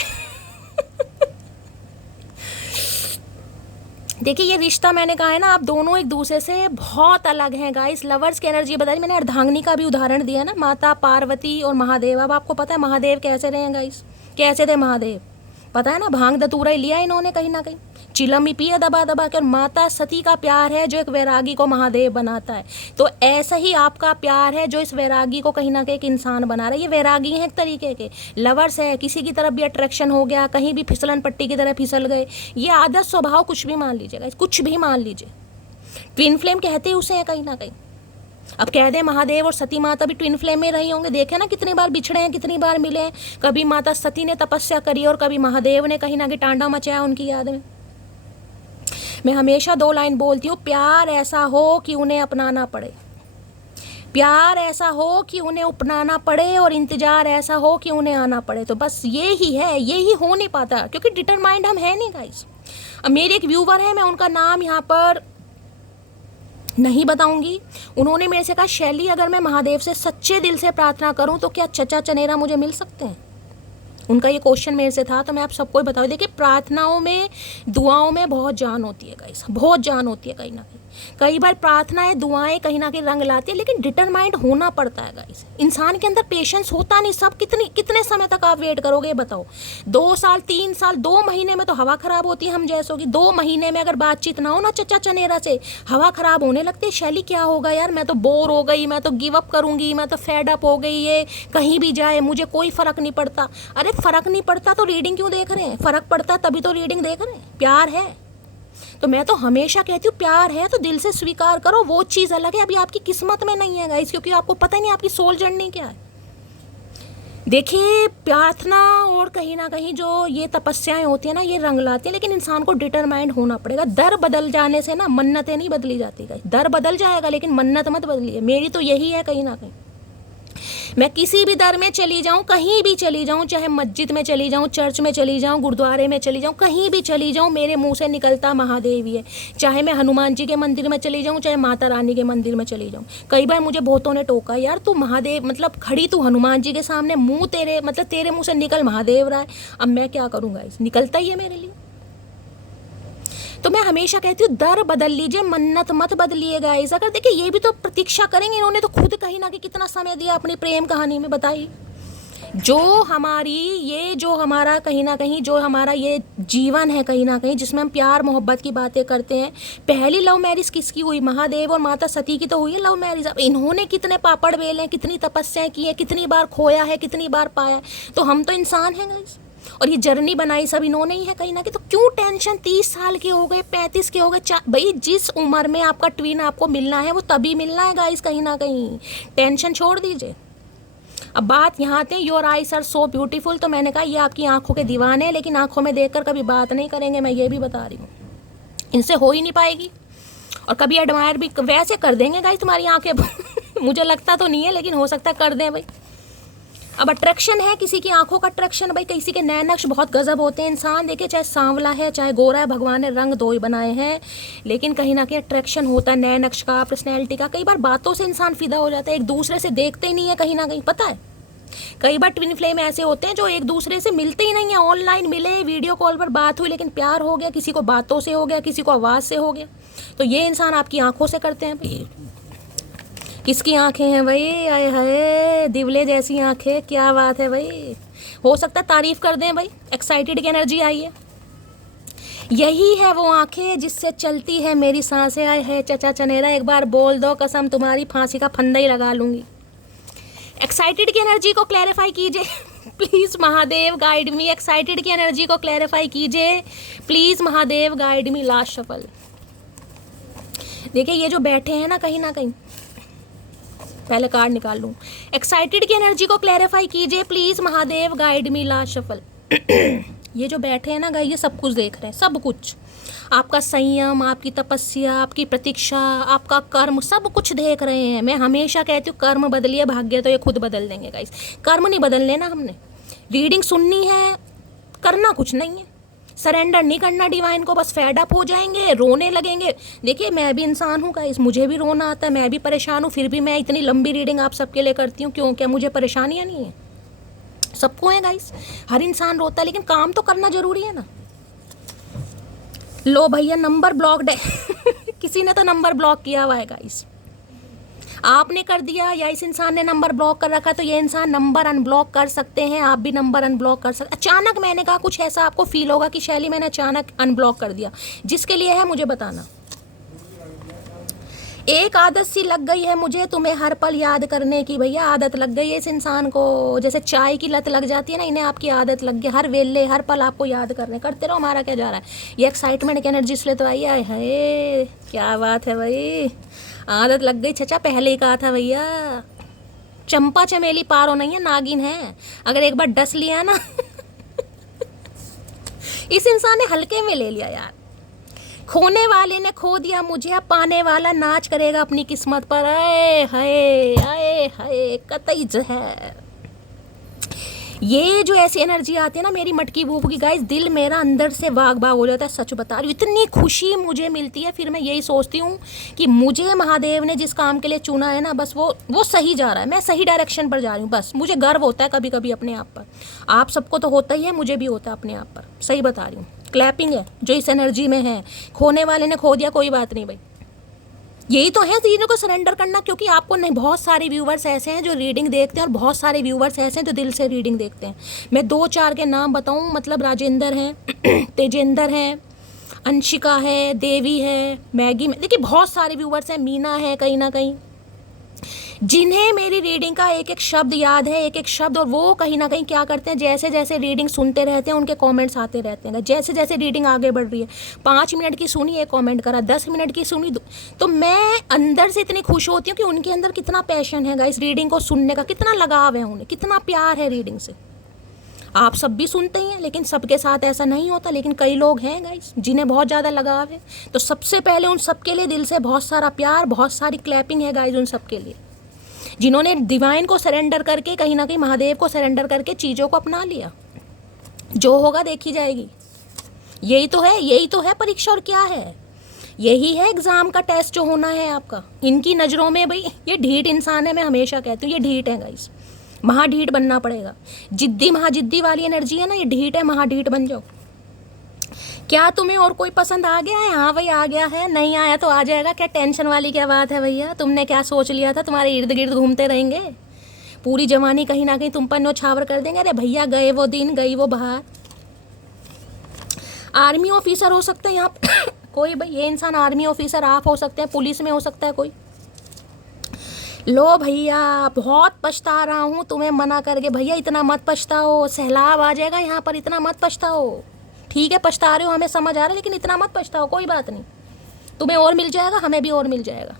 देखिए ये रिश्ता मैंने कहा है ना, आप दोनों एक दूसरे से बहुत अलग हैं गाइस। लवर्स की एनर्जी बताई मैंने, अर्धांगिनी का भी उदाहरण दिया ना, माता पार्वती और महादेव। अब आपको पता है महादेव कैसे रहे हैं गाइस, कैसे थे महादेव? पता है ना, भांग धतूरा ही लिया इन्होंने कहीं ना कहीं, चिलम ही पिया दबा दबा कर। माता सती का प्यार है जो एक वैरागी को महादेव बनाता है। तो ऐसा ही आपका प्यार है जो इस वैरागी को कहीं ना कहीं एक इंसान बना रहा है। ये वैरागी है एक तरीके के, लवर्स है, किसी की तरफ भी अट्रैक्शन हो गया, कहीं भी फिसलन पट्टी की तरह फिसल गए। ये आदत स्वभाव कुछ भी मान लीजिएगा, कुछ भी मान लीजिए, ट्विन फ्लेम कहते ही उसे है कहीं ना कहीं। अब कह दें महादेव और सती माता भी ट्विन फ्लेम में रही होंगे, देखे ना कितनी बार बिछड़े हैं, कितनी बार मिले हैं। कभी माता सती ने तपस्या करी और कभी महादेव ने कहीं ना कहीं टांडा मचाया उनकी याद में। मैं हमेशा 2 लाइन बोलती हूँ, प्यार ऐसा हो कि उन्हें अपनाना पड़े, प्यार ऐसा हो कि उन्हें अपनाना पड़े, और इंतजार ऐसा हो कि उन्हें आना पड़े। तो बस ये ही है, ये ही हो नहीं पाता क्योंकि डिटरमाइंड हम है नहीं गाइस। अब मेरे एक व्यूवर है, मैं उनका नाम यहाँ पर नहीं बताऊंगी। उन्होंने मेरे से कहा शैली अगर मैं महादेव से सच्चे दिल से प्रार्थना करूं तो क्या चचा चनेरा मुझे मिल सकते हैं? उनका ये क्वेश्चन मेरे से था, तो मैं आप सबको बताऊँ। देखिए प्रार्थनाओं में, दुआओं में बहुत जान होती है गाइस, बहुत जान होती है कहीं ना कहीं। कई बार प्रार्थनाएं दुआएं कहीं ना कहीं रंग लाती है, लेकिन डिटरमाइंड होना पड़ता है गाइस। इंसान के अंदर पेशेंस होता नहीं। सब कितने समय तक आप वेट करोगे, ये बताओ। 2 साल 3 साल, 2 महीने में तो हवा खराब होती है हम जैसों की। 2 महीने में अगर बातचीत ना हो ना चचा चनेरा से, हवा खराब होने लगती है। शैली क्या होगा यार, मैं तो बोर हो गई, मैं तो गिव अप करूंगी, मैं तो फेड अप हो गई, ये कहीं भी जाए मुझे कोई फर्क नहीं पड़ता। अरे फर्क नहीं पड़ता तो रीडिंग क्यों देख रहे हैं? फर्क पड़ता तभी तो रीडिंग देख रहे हैं। प्यार है तो मैं तो हमेशा कहती हूँ, प्यार है तो दिल से स्वीकार करो। वो चीज़ अलग है, अभी आपकी किस्मत में नहीं है गाइस, क्योंकि आपको पता ही नहीं आपकी सोल जर्नी क्या है। देखिए, प्रार्थना और कहीं ना कहीं जो ये तपस्याएं होती है ना, ये रंग लाती है, लेकिन इंसान को डिटरमाइंड होना पड़ेगा। दर बदल जाने से ना मन्नतें नहीं बदली जाती गाइस। दर बदल जाएगा लेकिन मन्नत मत बदलिए। मेरी तो यही है कहीं ना कहीं। मैं किसी भी दर में चली जाऊं, कहीं भी चली जाऊं, चाहे मस्जिद में चली जाऊं, चर्च में चली जाऊं, गुरुद्वारे में चली जाऊं, कहीं भी चली जाऊं, मेरे मुंह से निकलता महादेव ही है। चाहे मैं हनुमान जी के मंदिर में चली जाऊं, चाहे माता रानी के मंदिर में चली जाऊं। कई बार मुझे बहुतों ने टोका, यार तू महादेव मतलब खड़ी तू हनुमान जी के सामने, मुंह तेरे मतलब तेरे मुंह से निकल महादेव रहा है। अब मैं क्या करूँगा, इस निकलता ही है मेरे लिए। तो मैं हमेशा कहती हूँ, दर बदल लीजिए, मन्नत मत बदलिए गाइस। अगर देखिए ये भी तो प्रतीक्षा करेंगे, इन्होंने तो खुद कहीं ना कहीं कितना समय दिया अपनी प्रेम कहानी में, बताइए। जो हमारा कहीं ना कहीं जो हमारा ये जीवन है कहीं ना कहीं, जिसमें हम प्यार मोहब्बत की बातें करते हैं। पहली लव मैरिज किसकी हुई? महादेव और माता सती की तो हुई है लव मैरिज। अब इन्होंने कितने पापड़ बेले हैं, कितनी तपस्याएं की है, कितनी बार खोया है, कितनी बार पाया है। तो हम तो इंसान हैं गाइस, और ये जर्नी बनाई सब इन्होंने ही है कहीं ना कहीं। तो क्यों टेंशन? 30 साल के हो गए, 35 के हो गए, भाई जिस उम्र में आपका ट्विन आपको मिलना है वो तभी मिलना है गाइस। कहीं ना कहीं टेंशन छोड़ दीजिए। अब बात यहाँ आते हैं, your eyes are so beautiful. तो मैंने कहा ये आपकी आंखों के दीवाने हैं, लेकिन आंखों में देखकर कभी बात नहीं करेंगे, मैं ये भी बता रही हूँ। इनसे हो ही नहीं पाएगी। और कभी एडमायर भी वैसे कर देंगे गाइस तुम्हारी आंखें मुझे लगता तो नहीं है, लेकिन हो सकता है कर दें भाई। अब अट्रैक्शन है, किसी की आंखों का अट्रैक्शन भाई, किसी के नए नक्श बहुत गजब होते हैं। इंसान देखिए चाहे सांवला है चाहे गोरा है, भगवान ने रंग दो ही बनाए हैं, लेकिन कहीं ना कहीं अट्रैक्शन होता है नए नक्श का, पर्सनैलिटी का। कई बार बातों से इंसान फिदा हो जाता है, एक दूसरे से देखते ही नहीं है कहीं ना कहीं, पता है। कई बार ट्विन फ्लेम ऐसे होते हैं जो एक दूसरे से मिलते ही नहीं है। ऑनलाइन मिले, वीडियो कॉल पर बात हुई, लेकिन प्यार हो गया, किसी को बातों से हो गया, किसी को आवाज़ से हो गया। तो ये इंसान आपकी आंखों से करते हैं भाई। किसकी आंखें हैं भाई, आए हाय दिवले जैसी आंखें, क्या बात है भाई। हो सकता है तारीफ कर दें भाई, एक्साइटेड की एनर्जी आई है। यही है वो आंखें जिससे चलती है मेरी सांसें। आए है चचा चनेरा, एक बार बोल दो कसम, तुम्हारी फांसी का फंदा ही लगा लूंगी। एक्साइटेड की एनर्जी को क्लैरिफाई कीजिए please Mahadev guide me. Excited की एनर्जी को क्लैरिफाई कीजिए please Mahadev guide me. Last shuffle. देखिए ये जो बैठे हैं ना कहीं ना कहीं, पहले कार्ड निकाल लूँ। एक्साइटेड की एनर्जी को क्लैरिफाई कीजिए please Mahadev guide me. Last shuffle. ये जो बैठे हैं ना गाइस, ये सब कुछ देख रहे हैं, सब कुछ। आपका संयम, आपकी तपस्या, आपकी प्रतीक्षा, आपका कर्म, सब कुछ देख रहे हैं। मैं हमेशा कहती हूँ कर्म बदलिए, भाग्य तो ये खुद बदल देंगे गाइस। कर्म नहीं बदलने ना हमने। रीडिंग सुननी है, करना कुछ नहीं है, सरेंडर नहीं करना डिवाइन को, बस फेड अप हो जाएंगे, रोने लगेंगे। देखिए मैं भी इंसान हूँ गाइस, मुझे भी रोना आता है, मैं भी परेशान हूँ, फिर भी मैं इतनी लंबी रीडिंग आप सबके लिए करती हूँ। क्यों? क्या मुझे परेशानियाँ नहीं है? सबको है गाइस, हर इंसान रोता है, लेकिन काम तो करना जरूरी है ना। लो भैया नंबर ब्लॉक्ड है किसी ने तो नंबर ब्लॉक किया हुआ है गाइस, आपने कर दिया या इस इंसान ने नंबर ब्लॉक कर रखा, तो ये इंसान नंबर अनब्लॉक कर सकते हैं, आप भी नंबर अनब्लॉक कर सकते। अचानक मैंने कहा कुछ ऐसा आपको फील होगा कि शैली मैंने अचानक अनब्लॉक कर दिया, जिसके लिए है मुझे बताना। एक आदत सी लग गई है मुझे तुम्हें हर पल याद करने की। भैया आदत लग गई है इस इंसान को, जैसे चाय की लत लग जाती है ना, इन्हें आपकी आदत लग गई, हर वेले हर पल आपको याद करने। करते रहो, हमारा क्या जा रहा है। ये एक्साइटमेंट की एनर्जी इसलिए तो आई है। हाय क्या बात है भाई, आदत लग गई चचा, पहले ही कहा था भैया। चंपा चमेली पारो नहीं है, नागिन है, अगर एक बार डस लिया ना इस इंसान ने हल्के में ले लिया यार। खोने वाले ने खो दिया मुझे, अब पाने वाला नाच करेगा अपनी किस्मत पर। आए हाय आए हाय कतई जहर। ये जो ऐसी एनर्जी आती है ना मेरी मटकी बूफ की गाइस, दिल मेरा अंदर से वाग वाग हो जाता है, सच बता रही हूँ। इतनी खुशी मुझे मिलती है, फिर मैं यही सोचती हूँ कि मुझे महादेव ने जिस काम के लिए चुना है ना, बस वो सही जा रहा है, मैं सही डायरेक्शन पर जा रही हूँ। बस मुझे गर्व होता है कभी कभी अपने आप पर। आप सबको तो होता ही है, मुझे भी होता है अपने आप पर, सही बता रही हूँ। क्लैपिंग है जो इस एनर्जी में है। खोने वाले ने खो दिया, कोई बात नहीं भाई, यही तो है चीज़ों को सरेंडर करना, क्योंकि आपको नहीं, बहुत सारे व्यूवर्स ऐसे हैं जो रीडिंग देखते हैं और बहुत सारे व्यूवर्स ऐसे हैं जो दिल से रीडिंग देखते हैं। मैं 2-4 के नाम बताऊं, मतलब राजेंद्र हैं, तेजेंद्र हैं, अंशिका है, देवी है, मैगी में, देखिए बहुत सारे व्यूवर्स हैं, मीना है कहीं ना कहीं, जिन्हें मेरी रीडिंग का एक एक शब्द याद है, एक एक शब्द, और वो कहीं ना कहीं क्या करते हैं, जैसे जैसे रीडिंग सुनते रहते हैं उनके कमेंट्स आते रहते हैं। जैसे जैसे रीडिंग आगे बढ़ रही है, 5 मिनट की सुनी एक कमेंट करा, 10 मिनट की सुनी तो मैं अंदर से इतनी खुश होती हूँ कि उनके अंदर कितना पैशन है गाइस, रीडिंग को सुनने का कितना लगाव है, उन्हें कितना प्यार है रीडिंग से। आप सब भी सुनते ही हैं, लेकिन सबके साथ ऐसा नहीं होता, लेकिन कई लोग हैं गाइस जिन्हें बहुत ज़्यादा लगाव है। तो सबसे पहले उन सबके लिए दिल से बहुत सारा प्यार, बहुत सारी क्लैपिंग है गाइस उन सबके लिए, जिन्होंने डिवाइन को सरेंडर करके, कहीं ना कहीं महादेव को सरेंडर करके चीज़ों को अपना लिया। जो होगा देखी जाएगी। यही तो है, यही तो है परीक्षा, और क्या है, यही है एग्ज़ाम का टेस्ट जो होना है आपका। इनकी नज़रों में भाई ये ढीठ इंसान है, मैं हमेशा कहती हूँ ये ढीठ है गाइस, महाढीठ बनना पड़ेगा। जिद्दी महाजिद्दी वाली एनर्जी है ना, ये ढीठ है, महाढीठ बन जाओ। क्या तुम्हें और कोई पसंद आ गया है? हाँ भाई आ गया है, नहीं आया तो आ जाएगा, क्या टेंशन वाली क्या बात है भैया। तुमने क्या सोच लिया था तुम्हारे इर्द गिर्द घूमते रहेंगे, पूरी जवानी कहीं ना कहीं तुम पर न्योछावर कर देंगे। अरे भैया गए वो दिन, गई वो बहार। आर्मी ऑफिसर हो सकते हैं यहाँ कोई, भाई ये इंसान आर्मी ऑफिसर आप हो सकते हैं, पुलिस में हो सकता है कोई। लो भैया बहुत पछता रहा हूँ तुम्हें मना करके, भैया इतना मत पछताओ, सैलाब आ जाएगा यहाँ पर, इतना मत पछताओ। ठीक है पछता रहे हो, हमें समझ आ रहा है, लेकिन इतना मत पछताओ, कोई बात नहीं, तुम्हें और मिल जाएगा, हमें भी और मिल जाएगा।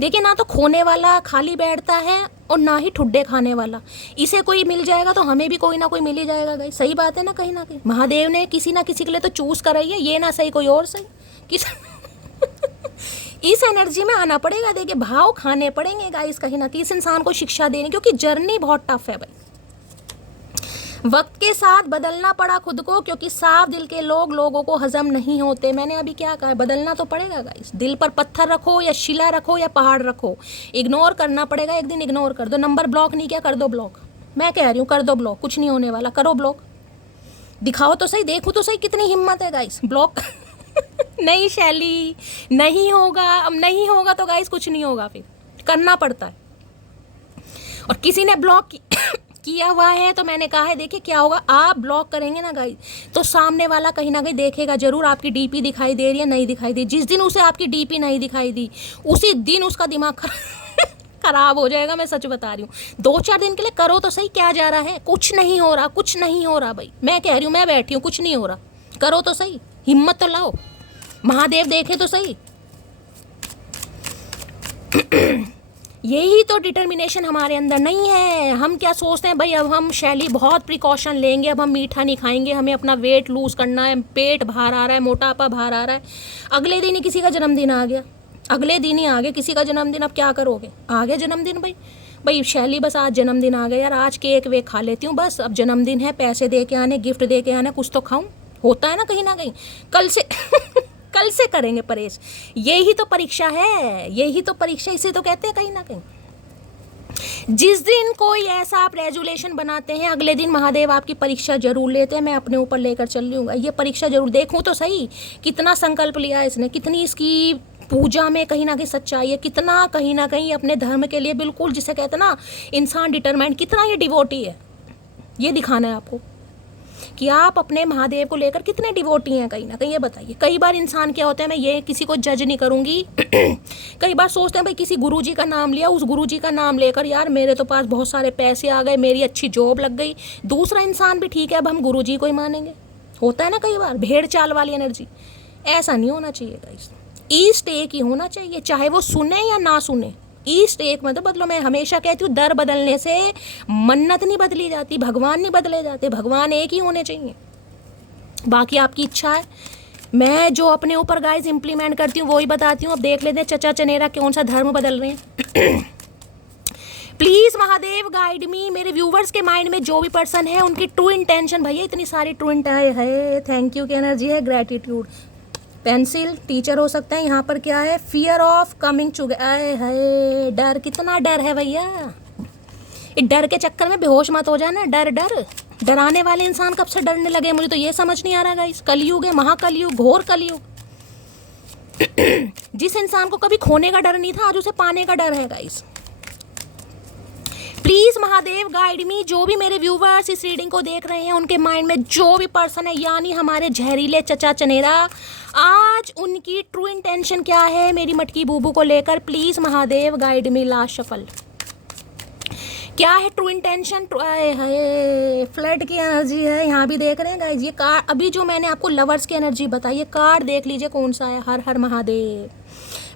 देखिए ना तो खोने वाला खाली बैठता है और ना ही ठुड्डे खाने वाला, इसे कोई मिल जाएगा तो हमें भी कोई ना कोई मिल ही जाएगा गाइस। सही बात है ना, कहीं ना कहीं महादेव ने किसी ना किसी के लिए तो चूज कराई है, ये ना सही कोई और सही किस इस एनर्जी में आना पड़ेगा। देखिए भाव खाने पड़ेंगे गाइस कहीं ना कहीं, इस इंसान को शिक्षा देनी, क्योंकि जर्नी बहुत टफ है भाई। वक्त के साथ बदलना पड़ा खुद को, क्योंकि साफ दिल के लोग लोगों को हजम नहीं होते। मैंने अभी क्या कहा, बदलना तो पड़ेगा गाइस। दिल पर पत्थर रखो या शिला रखो या पहाड़ रखो, इग्नोर करना पड़ेगा, एक दिन इग्नोर कर दो। नंबर ब्लॉक नहीं किया, कर दो ब्लॉक, मैं कह रही हूँ कर दो ब्लॉक, कुछ नहीं होने वाला, करो ब्लॉक। दिखाओ तो सही, देखो तो सही कितनी हिम्मत है गाइस, ब्लॉक नहीं शैली, नहीं होगा, अब नहीं होगा तो गाइस कुछ नहीं होगा, फिर करना पड़ता है। और किसी ने ब्लॉक किया हुआ है तो मैंने कहा है, देखिए क्या होगा, आप ब्लॉक करेंगे ना गाइस तो सामने वाला कहीं ना कहीं देखेगा जरूर आपकी डीपी दिखाई दे रही है, नहीं दिखाई दी। जिस दिन उसे आपकी डीपी नहीं दिखाई दी उसी दिन उसका दिमाग खराब हो जाएगा, मैं सच बता रही हूँ। 2-4 दिन के लिए करो तो सही, क्या जा रहा है, कुछ नहीं हो रहा, कुछ नहीं हो रहा भाई, मैं कह रही हूँ, मैं बैठी हूँ, कुछ नहीं हो रहा, करो तो सही, हिम्मत तो लाओ, महादेव देखे तो सही। यही तो डिटर्मिनेशन हमारे अंदर नहीं है। हम क्या सोचते हैं भाई, अब हम शैली बहुत प्रिकॉशन लेंगे, अब हम मीठा नहीं खाएंगे, हमें अपना वेट लूज़ करना है, पेट बाहर आ रहा है, मोटापा बाहर आ रहा है। अगले दिन ही किसी का जन्मदिन आ गया, अगले दिन ही आ गया किसी का जन्मदिन, अब क्या करोगे, आ गया जन्मदिन भाई, भाई शैली बस आज जन्मदिन आ गया यार, आज केक वेक खा लेती हूँ बस, अब जन्मदिन है, पैसे दे के आने, गिफ्ट दे के आने, कुछ तो खाऊं, होता है ना कहीं ना कहीं। कल से कल से करेंगे परहेज, यही तो परीक्षा है, यही तो परीक्षा, इसे तो कहते हैं कहीं ना कहीं। जिस दिन कोई ऐसा आप रेजुलेशन बनाते हैं, अगले दिन महादेव आपकी परीक्षा जरूर लेते हैं। मैं अपने ऊपर लेकर चल रही हूँ, ये परीक्षा जरूर देखूँ तो सही, कितना संकल्प लिया है इसने, कितनी इसकी पूजा में कहीं ना कहीं सच्चाई है, कितना कहीं ना कहीं अपने धर्म के लिए बिल्कुल, जिसे कहते हैं ना इंसान डिटरमाइंड, कितना ये डिवोटी है, ये दिखाना है आपको कि आप अपने महादेव को लेकर कितने डिवोटी हैं कहीं ना कहीं, ये बताइए। कई बार इंसान क्या होता है, मैं ये किसी को जज नहीं करूँगी कई बार सोचते हैं भाई किसी गुरुजी का नाम लिया, उस गुरुजी का नाम लेकर यार मेरे तो पास बहुत सारे पैसे आ गए, मेरी अच्छी जॉब लग गई, दूसरा इंसान भी ठीक है, अब हम गुरुजी को ही मानेंगे, होता है ना कई बार भेड़ चाल वाली एनर्जी। ऐसा नहीं होना चाहिए गाइस, ईस्ट एक ही होना चाहिए, चाहे वो सुने या ना सुने, ईस्ट एक मतलब बदलो। मैं हमेशा कहती हूँ दर बदलने से मन्नत नहीं बदली जाती, भगवान नहीं बदले जाते, भगवान एक ही होने चाहिए, बाकी आपकी इच्छा है। मैं जो अपने ऊपर गाइस इम्प्लीमेंट करती हूँ वही बताती हूँ। अब देख लेते हैं चचा चनेरा कौन सा धर्म बदल रहे हैं प्लीज़ महादेव गाइड मी। मेरे व्यूवर्स के माइंड में जो भी पर्सन है उनकी ट्रू इंटेंशन, भैया इतनी सारी ट्रू इंटेंशन है, थैंक यू की एनर्जी है, ग्रेटिट्यूड। पेंसिल टीचर हो सकता है, यहाँ पर क्या है, फियर ऑफ कमिंग टुगेदर है, डर, कितना डर है भैया, इस डर के चक्कर में बेहोश मत हो जाना। डर डर डराने वाले इंसान कब से डरने लगे, मुझे तो ये समझ नहीं आ रहा गाइस। कलयुग है, महाकलयुग, घोर कलयुग। जिस इंसान को कभी खोने का डर नहीं था, आज उसे पाने का डर है गाइस। प्लीज महादेव गाइड मी। जो भी मेरे व्यूवर्स इस रीडिंग को देख रहे हैं, उनके माइंड में जो भी पर्सन है, यानी हमारे जहरीले चचा चनेरा, आज उनकी ट्रू इंटेंशन क्या है मेरी मटकी बूबू को लेकर, please Mahadev guide me. Last shuffle क्या है ट्रू इंटेंशन? फ्लड की एनर्जी है, यहाँ भी देख रहे हैं गाइज। ये कार्ड अभी जो मैंने आपको लवर्स की एनर्जी बताई, ये कार्ड देख लीजिए कौन सा है। हर हर महादेव।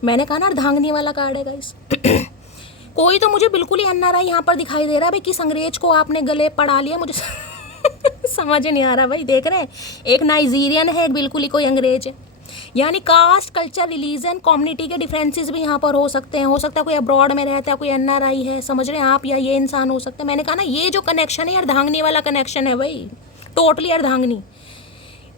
मैंने कहा ना अर्धांगिनी वाला कार्ड है गाइज। कोई तो मुझे बिल्कुल ही एनआरआई यहाँ पर दिखाई दे रहा है भाई। किस अंग्रेज को आपने गले पड़ा लिया, मुझे समझ नहीं आ रहा भाई। देख रहे हैं, एक नाइजीरियन है, एक बिल्कुल ही कोई अंग्रेज है। यानी कास्ट, कल्चर, रिलीजन, कम्युनिटी के डिफरेंसेस भी यहाँ पर हो सकते हैं। हो सकता है कोई अब्रॉड में रहता है, कोई एनआरआई है, समझ रहे हैं आप, या ये इंसान हो सकता है। मैंने कहा ना, ये जो कनेक्शन है अर्धांगिनी वाला कनेक्शन है भाई, टोटली अर्धांगिनी।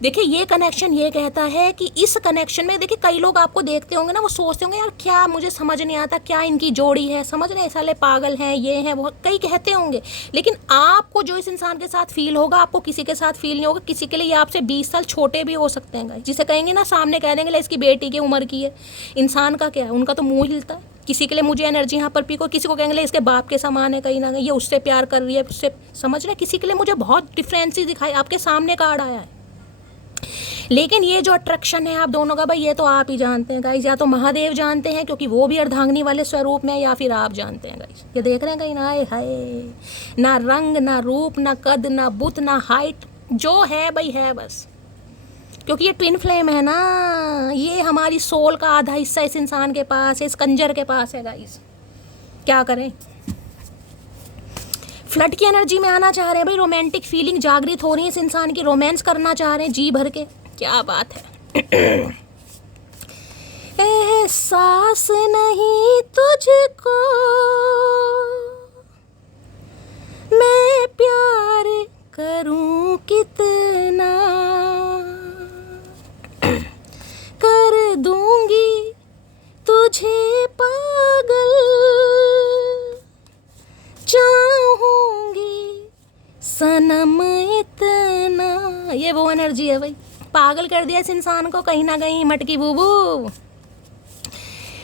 देखिए ये कनेक्शन ये कहता है कि इस कनेक्शन में, देखिए कई लोग आपको देखते होंगे ना, वो सोचते होंगे यार क्या मुझे समझ नहीं आता, क्या इनकी जोड़ी है, समझ रहे हैं, साले पागल हैं, ये हैं वो, कई कहते होंगे। लेकिन आपको जो इस इंसान के साथ फील होगा, आपको किसी के साथ फील नहीं होगा। किसी के लिए ये आपसे 20 साल छोटे भी हो सकते हैं। जिसे कहेंगे ना, सामने कह देंगे इसकी बेटी की उम्र की है। इंसान का क्या है, उनका तो मुँह हिलता है। किसी के लिए मुझे एनर्जी यहाँ पर पीको, किसी को कहेंगे इसके बाप के समान है, कहीं ना कहीं ये उससे प्यार कर रही है, उससे, समझ रहे। किसी के लिए मुझे बहुत डिफरेंसेस दिखाई, आपके सामने कार्ड आया है। लेकिन ये जो अट्रैक्शन है आप दोनों का भाई, ये तो आप ही जानते हैं गाइज। या तो महादेव जानते हैं क्योंकि वो भी अर्धांगिनी वाले स्वरूप में है, या फिर आप जानते हैं गाइज। ये देख रहे हैं कहीं ना, हाय, ना रंग, ना रूप, ना कद, ना बुत, ना हाइट, जो है भाई है बस। क्योंकि ये ट्विन फ्लेम है ना, ये हमारी सोल का आधा हिस्सा इस इंसान के पास है, इस कंजर के पास है गाइज। क्या करें? फ्लड की एनर्जी में आना चाह रहे हैं भाई। रोमांटिक फीलिंग जागृत हो रही है इस इंसान की, रोमांस करना चाह रहे हैं जी भर के। क्या बात है। एहसास नहीं तुझको मैं प्यार करूं कितना, कर दूंगी तुझे पागल, चाहूंगी सनम इतना। ये वो एनर्जी है भाई, पागल कर दिया इस इंसान को कहीं ना कहीं मटकी बूबू।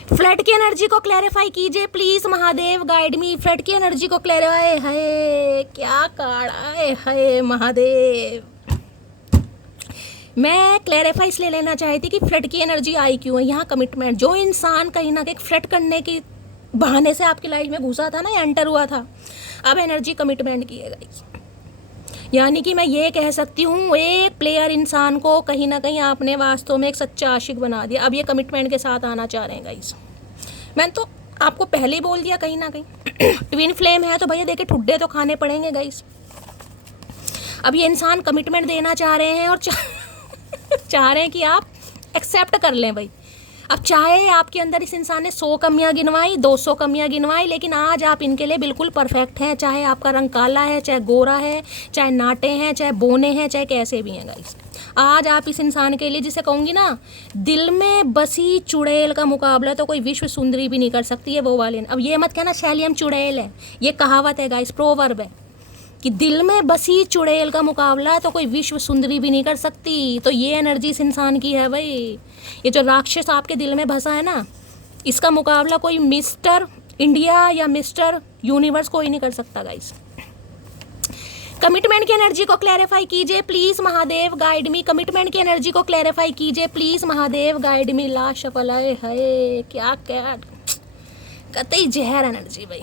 फ्लड की एनर्जी को क्लैरिफाई कीजिए please Mahadev guide me. Flood की एनर्जी को क्लैरिफाई है, क्या कार्ड आए है महादेव। मैं क्लैरिफाई इसलिए लेना चाहती थी कि फ्लड की एनर्जी आई क्यों है। यहाँ कमिटमेंट, जो इंसान कहीं ना कहीं फ्लड करने की बहाने से आपकी लाइफ में घुसा था ना, या एंटर हुआ था, अब एनर्जी कमिटमेंट की है गाइस। यानी कि मैं ये कह सकती हूँ, एक प्लेयर इंसान को कहीं ना कहीं आपने वास्तव में एक सच्चा आशिक बना दिया। अब ये कमिटमेंट के साथ आना चाह रहे हैं गाइस। मैंने तो आपको पहले ही बोल दिया कहीं ना कहीं। ट्विन फ्लेम है तो भैया देखिए ठुड्डे तो खाने पड़ेंगे गाइस। अब ये इंसान कमिटमेंट देना चाह रहे हैं और चाह रहे हैं कि आप एक्सेप्ट कर लें भाई। अब चाहे आपके अंदर इस इंसान ने 100 कमियां गिनवाई, 200 कमियां गिनवाई, लेकिन आज आप इनके लिए बिल्कुल परफेक्ट हैं। चाहे आपका रंग काला है, चाहे गोरा है, चाहे नाटे हैं, चाहे बोने हैं, चाहे कैसे भी हैं गाइस। आज आप इस इंसान के लिए, जिसे कहूँगी ना, दिल में बसी चुड़ैल का मुकाबला तो कोई विश्व सुंदरी भी नहीं कर सकती है, वो वाले। अब ये मत कहना शैलियम चुड़ैल है, ये कहावत है गाइस, प्रोवर्ब है कि दिल में बसी चुड़ैल का मुकाबला तो कोई विश्व सुंदरी भी नहीं कर सकती। तो ये एनर्जी इस इंसान की है भाई। ये जो राक्षस आपके दिल में बसा है ना, इसका मुकाबला कोई मिस्टर इंडिया या मिस्टर यूनिवर्स कोई नहीं कर सकता गाइस। कमिटमेंट की एनर्जी को क्लैरिफाई कीजिए please Mahadev guide me. Commitment की एनर्जी को क्लैरिफाई कीजिए please Mahadev guide me. Last shuffle है, क्या क्या कतई जहर एनर्जी भाई।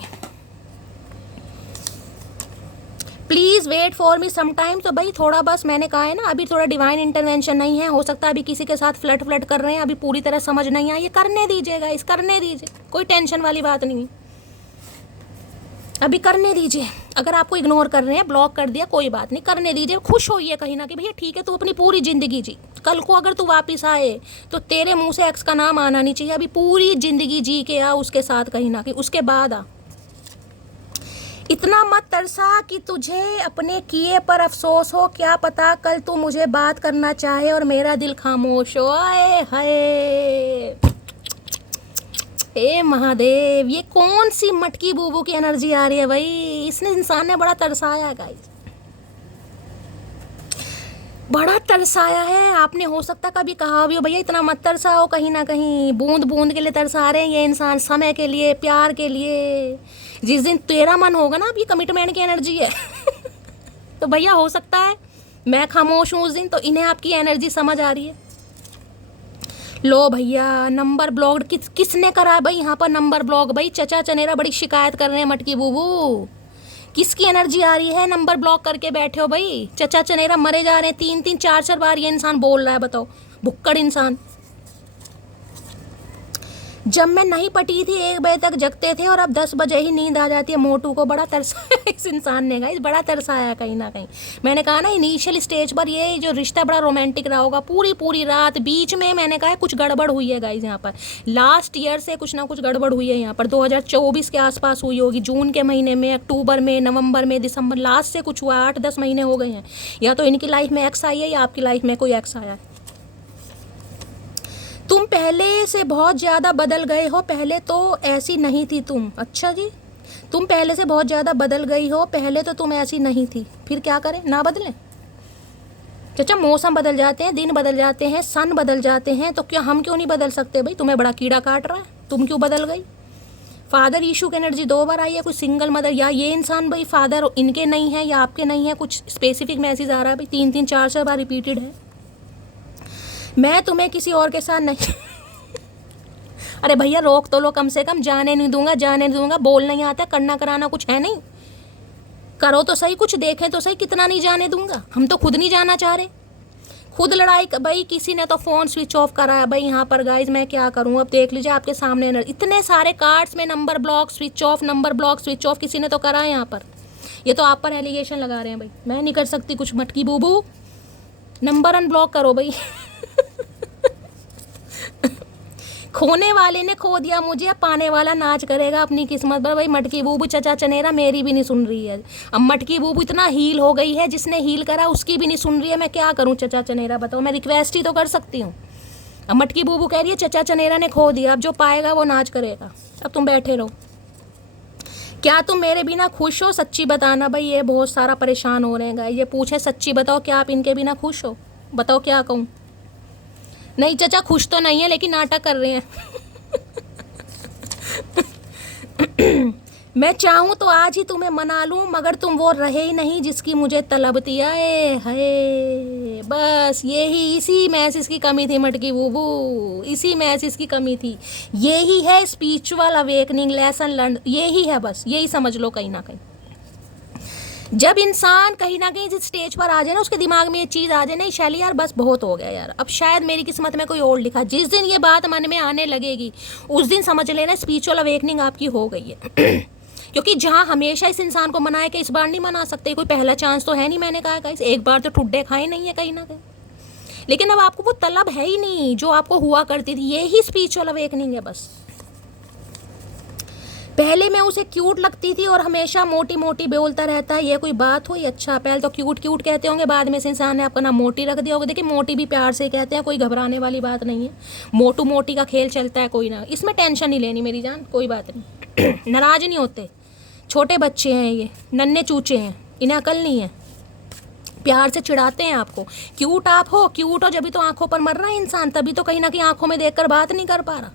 Please wait for me some time. तो भाई थोड़ा, बस मैंने कहा है ना, अभी थोड़ा डिवाइन इंटरवेंशन नहीं है। हो सकता है अभी किसी के साथ फ्लर्ट कर रहे हैं, अभी पूरी तरह समझ नहीं आई, ये करने दीजिएगा, इस करने दीजिए, कोई टेंशन वाली बात नहीं है, अभी करने दीजिए। अगर आपको इग्नोर कर रहे हैं, ब्लॉक कर दिया, कोई बात नहीं, करने दीजिए। खुश होइए कहीं ना कि भैया ठीक है, तू अपनी पूरी ज़िंदगी जी। कल को अगर तू वापस आए तो तेरे मुंह से एक्स का नाम आना नहीं चाहिए। अभी पूरी ज़िंदगी जी के आ उसके साथ कहीं ना कहीं, उसके बाद आ। इतना मत तरसा कि तुझे अपने किए पर अफसोस हो। क्या पता कल तू मुझे बात करना चाहे और मेरा दिल खामोश हो। आए हाय, हे महादेव, ये कौन सी मटकी बूबू की एनर्जी आ रही है भाई। इसने इंसान ने बड़ा तरसाया गाइस। बड़ा तरसाया है आपने। हो सकता कभी कहा भी हो भैया इतना मत तरसाओ, कहीं ना कहीं बूंद बूंद के लिए तरसा रहे हैं ये इंसान, समय के लिए, प्यार के लिए। जिस दिन तेरा मन होगा ना, अब ये कमिटमेंट की एनर्जी है तो भैया हो सकता है मैं खामोश हूँ उस दिन, तो इन्हें आपकी एनर्जी समझ आ रही है। लो भैया नंबर ब्लॉक किसने करा है भाई यहाँ पर नंबर ब्लॉक? भाई चचा चनेरा बड़ी शिकायत कर रहे हैं मटकी बूबू। किसकी एनर्जी आ रही है? नंबर ब्लॉक करके बैठे हो भाई। चचा चनेरा मरे जा रहे हैं, 3-3 4-4 बार ये इंसान बोल रहा है, बताओ भुक्कड़ इंसान। जब मैं नहीं पटी थी 1 बजे तक जगते थे और अब 10 बजे ही नींद आ जाती है। मोटू को बड़ा तरसाया इस इंसान ने, गाइस बड़ा तरसाया कहीं ना कहीं। मैंने कहा ना इनिशियल स्टेज पर ये जो रिश्ता बड़ा रोमांटिक रहा होगा, पूरी पूरी रात बीच में मैंने कहा कुछ गड़बड़ हुई है गाइस यहाँ पर। लास्ट ईयर से कुछ ना कुछ गड़बड़ हुई है यहाँ पर, 2024 के आसपास हुई होगी, जून के महीने में, अक्टूबर में, नवंबर में, दिसंबर, लास्ट से कुछ हुआ, 8-10 महीने हो गए हैं। या तो इनकी लाइफ में एक्स आई है या आपकी लाइफ में कोई एक्स आया है। तुम पहले से बहुत ज़्यादा बदल गए हो, पहले तो ऐसी नहीं थी तुम। अच्छा जी, तुम पहले से बहुत ज़्यादा बदल गई हो, पहले तो तुम ऐसी नहीं थी। फिर क्या करें, ना बदलें? चाचा मौसम बदल जाते हैं, दिन बदल जाते हैं, सन बदल जाते हैं, तो क्या हम क्यों नहीं बदल सकते भाई? तुम्हें बड़ा कीड़ा काट रहा है, तुम क्यों बदल गई? फादर इशू की एनर्जी 2 बार आई है, कुछ सिंगल मदर, या ये इंसान भाई फादर इनके नहीं है या आपके नहीं है, कुछ स्पेसिफिक मैसेज आ रहा है भाई, 3-3 4-4 बार रिपीटेड है। मैं तुम्हें किसी और के साथ नहीं अरे भैया रोक तो लो कम से कम। जाने नहीं दूंगा, जाने नहीं दूंगा, बोल नहीं आता, करना कराना कुछ है नहीं, करो तो सही, कुछ देखें तो सही, कितना नहीं जाने दूंगा। हम तो खुद नहीं जाना चाह रहे, खुद लड़ाई भाई। किसी ने तो फ़ोन स्विच ऑफ कराया भाई यहाँ पर गाइज, मैं क्या करूँ? अब देख लीजिए आपके सामने इतने सारे कार्ड्स में number block switch off, number block switch off, किसी ने तो करा है यहाँ पर। ये तो आप पर एलिगेशन लगा रहे हैं भाई, मैं नहीं कर सकती कुछ। मटकी बूबू नंबर अनब्लॉक करो भाई खोने वाले ने खो दिया मुझे, पाने वाला नाच करेगा अपनी किस्मत पर। भाई मटकी बूबू चचा चनेरा मेरी भी नहीं सुन रही है। अब मटकी बूबू इतना हील हो गई है, जिसने हील करा उसकी भी नहीं सुन रही है। मैं क्या करूं चचा चनेरा, बताओ? मैं रिक्वेस्ट ही तो कर सकती हूँ। अब मटकी बूबू कह रही है चचा चनेरा ने खो दिया, अब जो पाएगा वो नाच करेगा। अब तुम बैठे रहो। क्या तुम मेरे बिना खुश हो? सच्ची बताना भाई, ये बहुत सारा परेशान हो रहे हैं। ये पूछे सच्ची बताओ, क्या आप इनके बिना खुश हो? बताओ क्या कहूँ? नहीं चचा खुश तो नहीं है, लेकिन नाटक कर रहे हैं मैं चाहूँ तो आज ही तुम्हें मना लूँ, मगर तुम वो रहे ही नहीं जिसकी मुझे तलब थी। आए हाय, बस यही, इसी मैसेज की कमी थी मटकी बूबू, इसी मैसेज की कमी थी। यही है स्पिरिचुअल अवेकनिंग, लेसन लर्न, यही है बस, यही समझ लो कहीं ना कहीं। जब इंसान कहीं ना कहीं जिस स्टेज पर आ जाए ना, उसके दिमाग में ये चीज़ आ जाए, नहीं शैली यार बस बहुत हो गया यार, अब शायद मेरी किस्मत में कोई और लिखा। जिस दिन ये बात मन में आने लगेगी उस दिन समझ लेना स्पिरिचुअल अवेकनिंग आपकी हो गई है क्योंकि जहाँ हमेशा इस इंसान को मनाए कि इस बार नहीं मना सकते, कोई पहला चांस तो है नहीं। मैंने कहा गाइस एक बार तो ठुड्डे खाए नहीं है कहीं ना कहीं, लेकिन अब आपको वो तलब है ही नहीं जो आपको हुआ करती थी। यही स्पिरिचुअल अवेकनिंग है बस। पहले मैं उसे क्यूट लगती थी और हमेशा मोटी मोटी बोलता रहता है, ये कोई बात हुई? अच्छा पहले तो क्यूट क्यूट कहते होंगे, बाद में इस इंसान ने आपका नाम मोटी रख दिया होगा। देखिए मोटी भी प्यार से कहते हैं, कोई घबराने वाली बात नहीं है। मोटू मोटी का खेल चलता है, कोई ना, इसमें टेंशन नहीं लेनी मेरी जान, कोई बात नहीं नाराज नहीं होते। छोटे बच्चे हैं ये, नन्हे चूचे हैं, इन्हें अकल नहीं है, प्यार से चिढ़ाते हैं आपको। क्यूट आप हो, क्यूट हो, जब तो आंखों पर मर रहा है इंसान, तभी तो कहीं ना कहीं आंखों में देखकर बात नहीं कर पा रहा,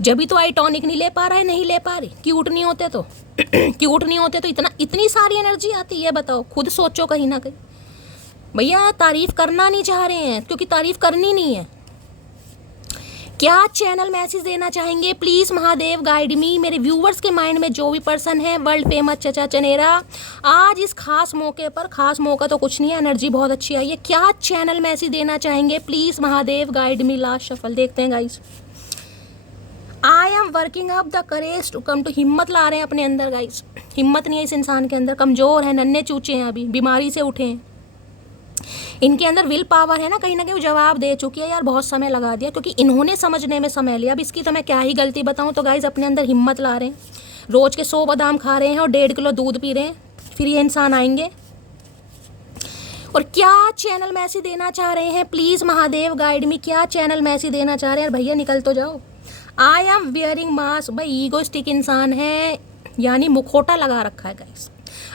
जब भी तो आई टॉनिक नहीं ले पा रहा है, नहीं ले पा रही। क्यूट नहीं होते तो क्यूट नहीं होते तो इतनी सारी एनर्जी आती है, बताओ खुद सोचो कहीं ना कहीं। भैया तारीफ करना नहीं चाह रहे हैं क्योंकि तारीफ करनी नहीं है। क्या चैनल मैसेज देना चाहेंगे? प्लीज़ महादेव गाइड मी। मेरे व्यूवर्स के माइंड में जो भी पर्सन है, वर्ल्ड फेमस चचा चनेरा, आज इस खास मौके पर, खास मौका तो कुछ नहीं है, एनर्जी बहुत अच्छी आई है, क्या चैनल मैसेज देना चाहेंगे? Please Mahadev guide me. Last shuffle देखते हैं guys. I am working up the courage to come to. हिम्मत ला रहे हैं अपने अंदर गाइस, हिम्मत नहीं है इस इंसान के अंदर, कमज़ोर है, नन्हे चूचे हैं, अभी बीमारी से उठे हैं। इनके अंदर विल पावर है ना कहीं वो जवाब दे चुकी है यार, बहुत समय लगा दिया क्योंकि इन्होंने समझने में समय लिया। अब इसकी तो मैं क्या ही गलती बताऊँ। तो गाइस अपने अंदर हिम्मत ला रहे हैं, रोज़ के 100 बादाम खा रहे हैं और 1.5 किलो दूध पी रहे हैं, फिर ये इंसान आएंगे। और क्या चैनल मैसेज देना चाह रहे हैं? प्लीज़ महादेव गाइड मी। क्या चैनल मैसेज देना चाह रहे हैं? भैया निकल तो जाओ। I am wearing mask. भाई ईगोइस्टिक इंसान है, यानी मुखोटा लगा रखा है गाइस।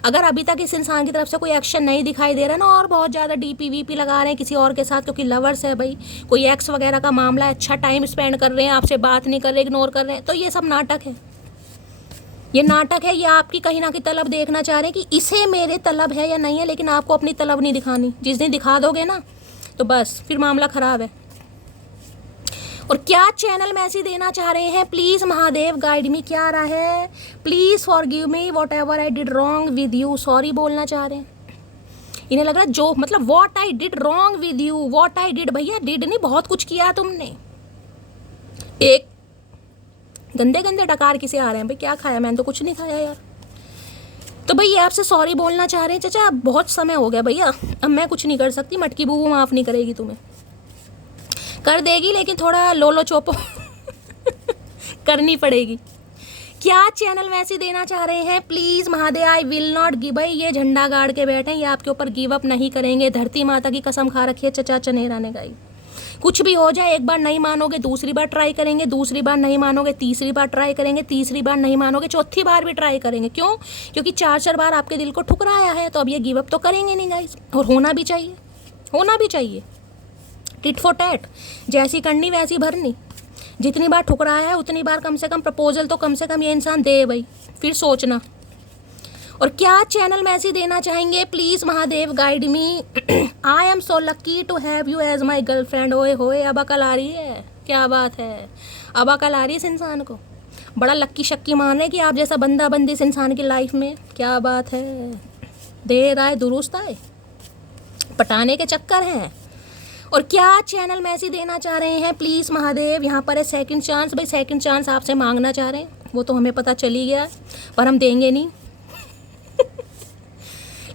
अगर अभी तक इस इंसान की तरफ से कोई एक्शन नहीं दिखाई दे रहा ना, और बहुत ज़्यादा डीपी वीपी लगा रहे हैं किसी और के साथ, क्योंकि लवर्स है भाई, कोई एक्स वगैरह का मामला है, अच्छा टाइम स्पेंड कर रहे हैं, आपसे बात नहीं कर रहे, इग्नोर कर रहे हैं, तो ये सब नाटक है। ये नाटक है, ये आपकी कहीं ना कहीं तलब देखना चाह रहे हैं कि इसे मेरे तलब है या नहीं है, लेकिन आपको अपनी तलब नहीं दिखानी। जिस दिन दिखा दोगे ना तो बस फिर मामला ख़राब है। और क्या चैनल मैसेज देना चाह रहे हैं, प्लीज़ महादेव गाइड मी, क्या आ रहा है, please forgive me what ever I did wrong with you, sorry बोलना चाह रहे हैं। इन्हें लग रहा है जो मतलब what I did wrong with you, what I did, भैया डिड नहीं, बहुत कुछ किया तुमने। एक गंदे गंदे डकार किसे आ रहे हैं भाई, क्या खाया, मैंने तो कुछ नहीं खाया यार। तो भाई ये आपसे सॉरी बोलना चाह रहे हैं, चाचा अब बहुत समय हो गया भैया, अब मैं कुछ नहीं कर सकती, मटकी बूबू माफ़ नहीं करेगी तुम्हें, कर देगी लेकिन थोड़ा लोलो चोपो करनी पड़ेगी। क्या चैनल मैसेज देना चाह रहे हैं, please Mahadev, I will not give, भाई ये झंडा गाड़ के बैठे हैं, ये आपके ऊपर गिव अप नहीं करेंगे, धरती माता की कसम खा रखी है चचा चनेरा ने गाई। कुछ भी हो जाए, एक बार नहीं मानोगे दूसरी बार ट्राई करेंगे, दूसरी बार नहीं मानोगे तीसरी बार ट्राई करेंगे, तीसरी बार नहीं मानोगे चौथी बार भी ट्राई करेंगे। क्यों? क्योंकि 4 बार आपके दिल को ठुकराया है, तो अब ये गिव अप तो करेंगे नहीं गाइस, और होना भी चाहिए, होना भी चाहिए। टिट फॉर टैट, जैसी करनी वैसी भरनी, जितनी बार ठुकराया है उतनी बार कम से कम प्रपोजल तो कम से कम ये इंसान दे भाई, फिर सोचना। और क्या चैनल मैसेज देना चाहेंगे, please Mahadev guide me, I am so lucky to have you as my girlfriend. ओए होए, अब अकल आ रही है, क्या बात है, अब अकल आ रही है इस इंसान को, बड़ा लक्की शक्की मान है कि आप जैसा बंदा बंदी इस इंसान की लाइफ में, क्या बात है, देर आए दुरुस्त आए, पटाने के चक्कर हैं। और क्या चैनल मैसेज देना चाह रहे हैं, प्लीज़ महादेव, यहाँ पर है सेकंड चांस, भाई सेकंड चांस आपसे मांगना चाह रहे हैं, वो तो हमें पता चली गया पर हम देंगे नहीं।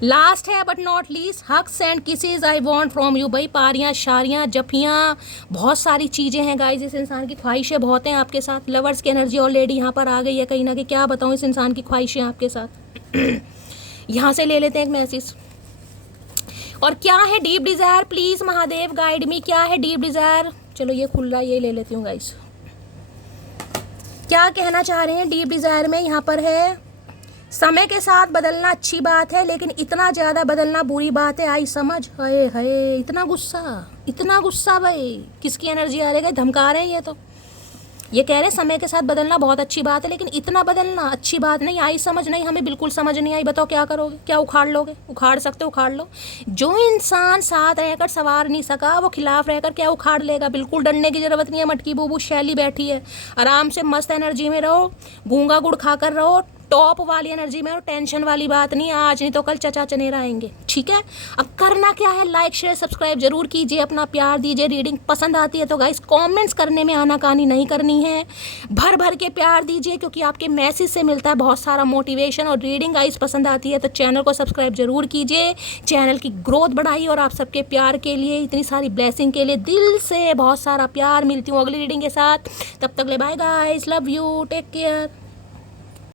लास्ट है but not least, hugs and kisses I want from you, भाई पारियाँ शारियाँ जफियाँ, बहुत सारी चीज़ें हैं गाइस, इस इंसान की ख्वाहिशें बहुत हैं आपके साथ, लवर्स की एनर्जी ऑलरेडी यहाँ पर आ गई है कहीं ना कहीं, क्या बताऊँ इस इंसान की ख्वाहिशें आपके साथ। यहाँ से ले लेते हैं एक मैसेज। और क्या है deep desire, please Mahadev guide मी, क्या है डीप डिज़ायर, चलो ये खुल रहा है, ये ले लेती हूँ गाइस। क्या कहना चाह रहे हैं डीप डिज़ायर में, यहाँ पर है समय के साथ बदलना अच्छी बात है, लेकिन इतना ज़्यादा बदलना बुरी बात है, आई समझ, हाय हाय, इतना गुस्सा भाई, किसकी एनर्जी आ रही है, धमका रहे हैं ये कह रहे हैं समय के साथ बदलना बहुत अच्छी बात है, लेकिन इतना बदलना अच्छी बात नहीं, आई समझ नहीं, हमें बिल्कुल समझ नहीं आई, बताओ क्या करोगे, क्या उखाड़ लोगे, उखाड़ सकते हो उखाड़ लो। जो इंसान साथ रहकर सवार नहीं सका वो खिलाफ रहकर क्या उखाड़ लेगा, बिल्कुल डरने की ज़रूरत नहीं है, मटकी बूबू शैली बैठी है, आराम से मस्त एनर्जी में रहो, गूंगा गुड़ खाकर रहो, टॉप वाली एनर्जी में, और टेंशन वाली बात नहीं, आज नहीं तो कल चचा चनेरा आएंगे, ठीक है। अब करना क्या है, लाइक शेयर सब्सक्राइब जरूर कीजिए, अपना प्यार दीजिए, रीडिंग पसंद आती है तो गाइस कमेंट्स करने में आनाकानी नहीं करनी है, भर भर के प्यार दीजिए, क्योंकि आपके मैसेज से मिलता है बहुत सारा मोटिवेशन। और रीडिंग गाइस पसंद आती है तो चैनल को सब्सक्राइब जरूर कीजिए, चैनल की ग्रोथ बढ़ाइए, और आप सबके प्यार के लिए, इतनी सारी ब्लेसिंग के लिए दिल से बहुत सारा प्यार। मिलती हूँ अगली रीडिंग के साथ, तब तक ले bye guys, love you, take care.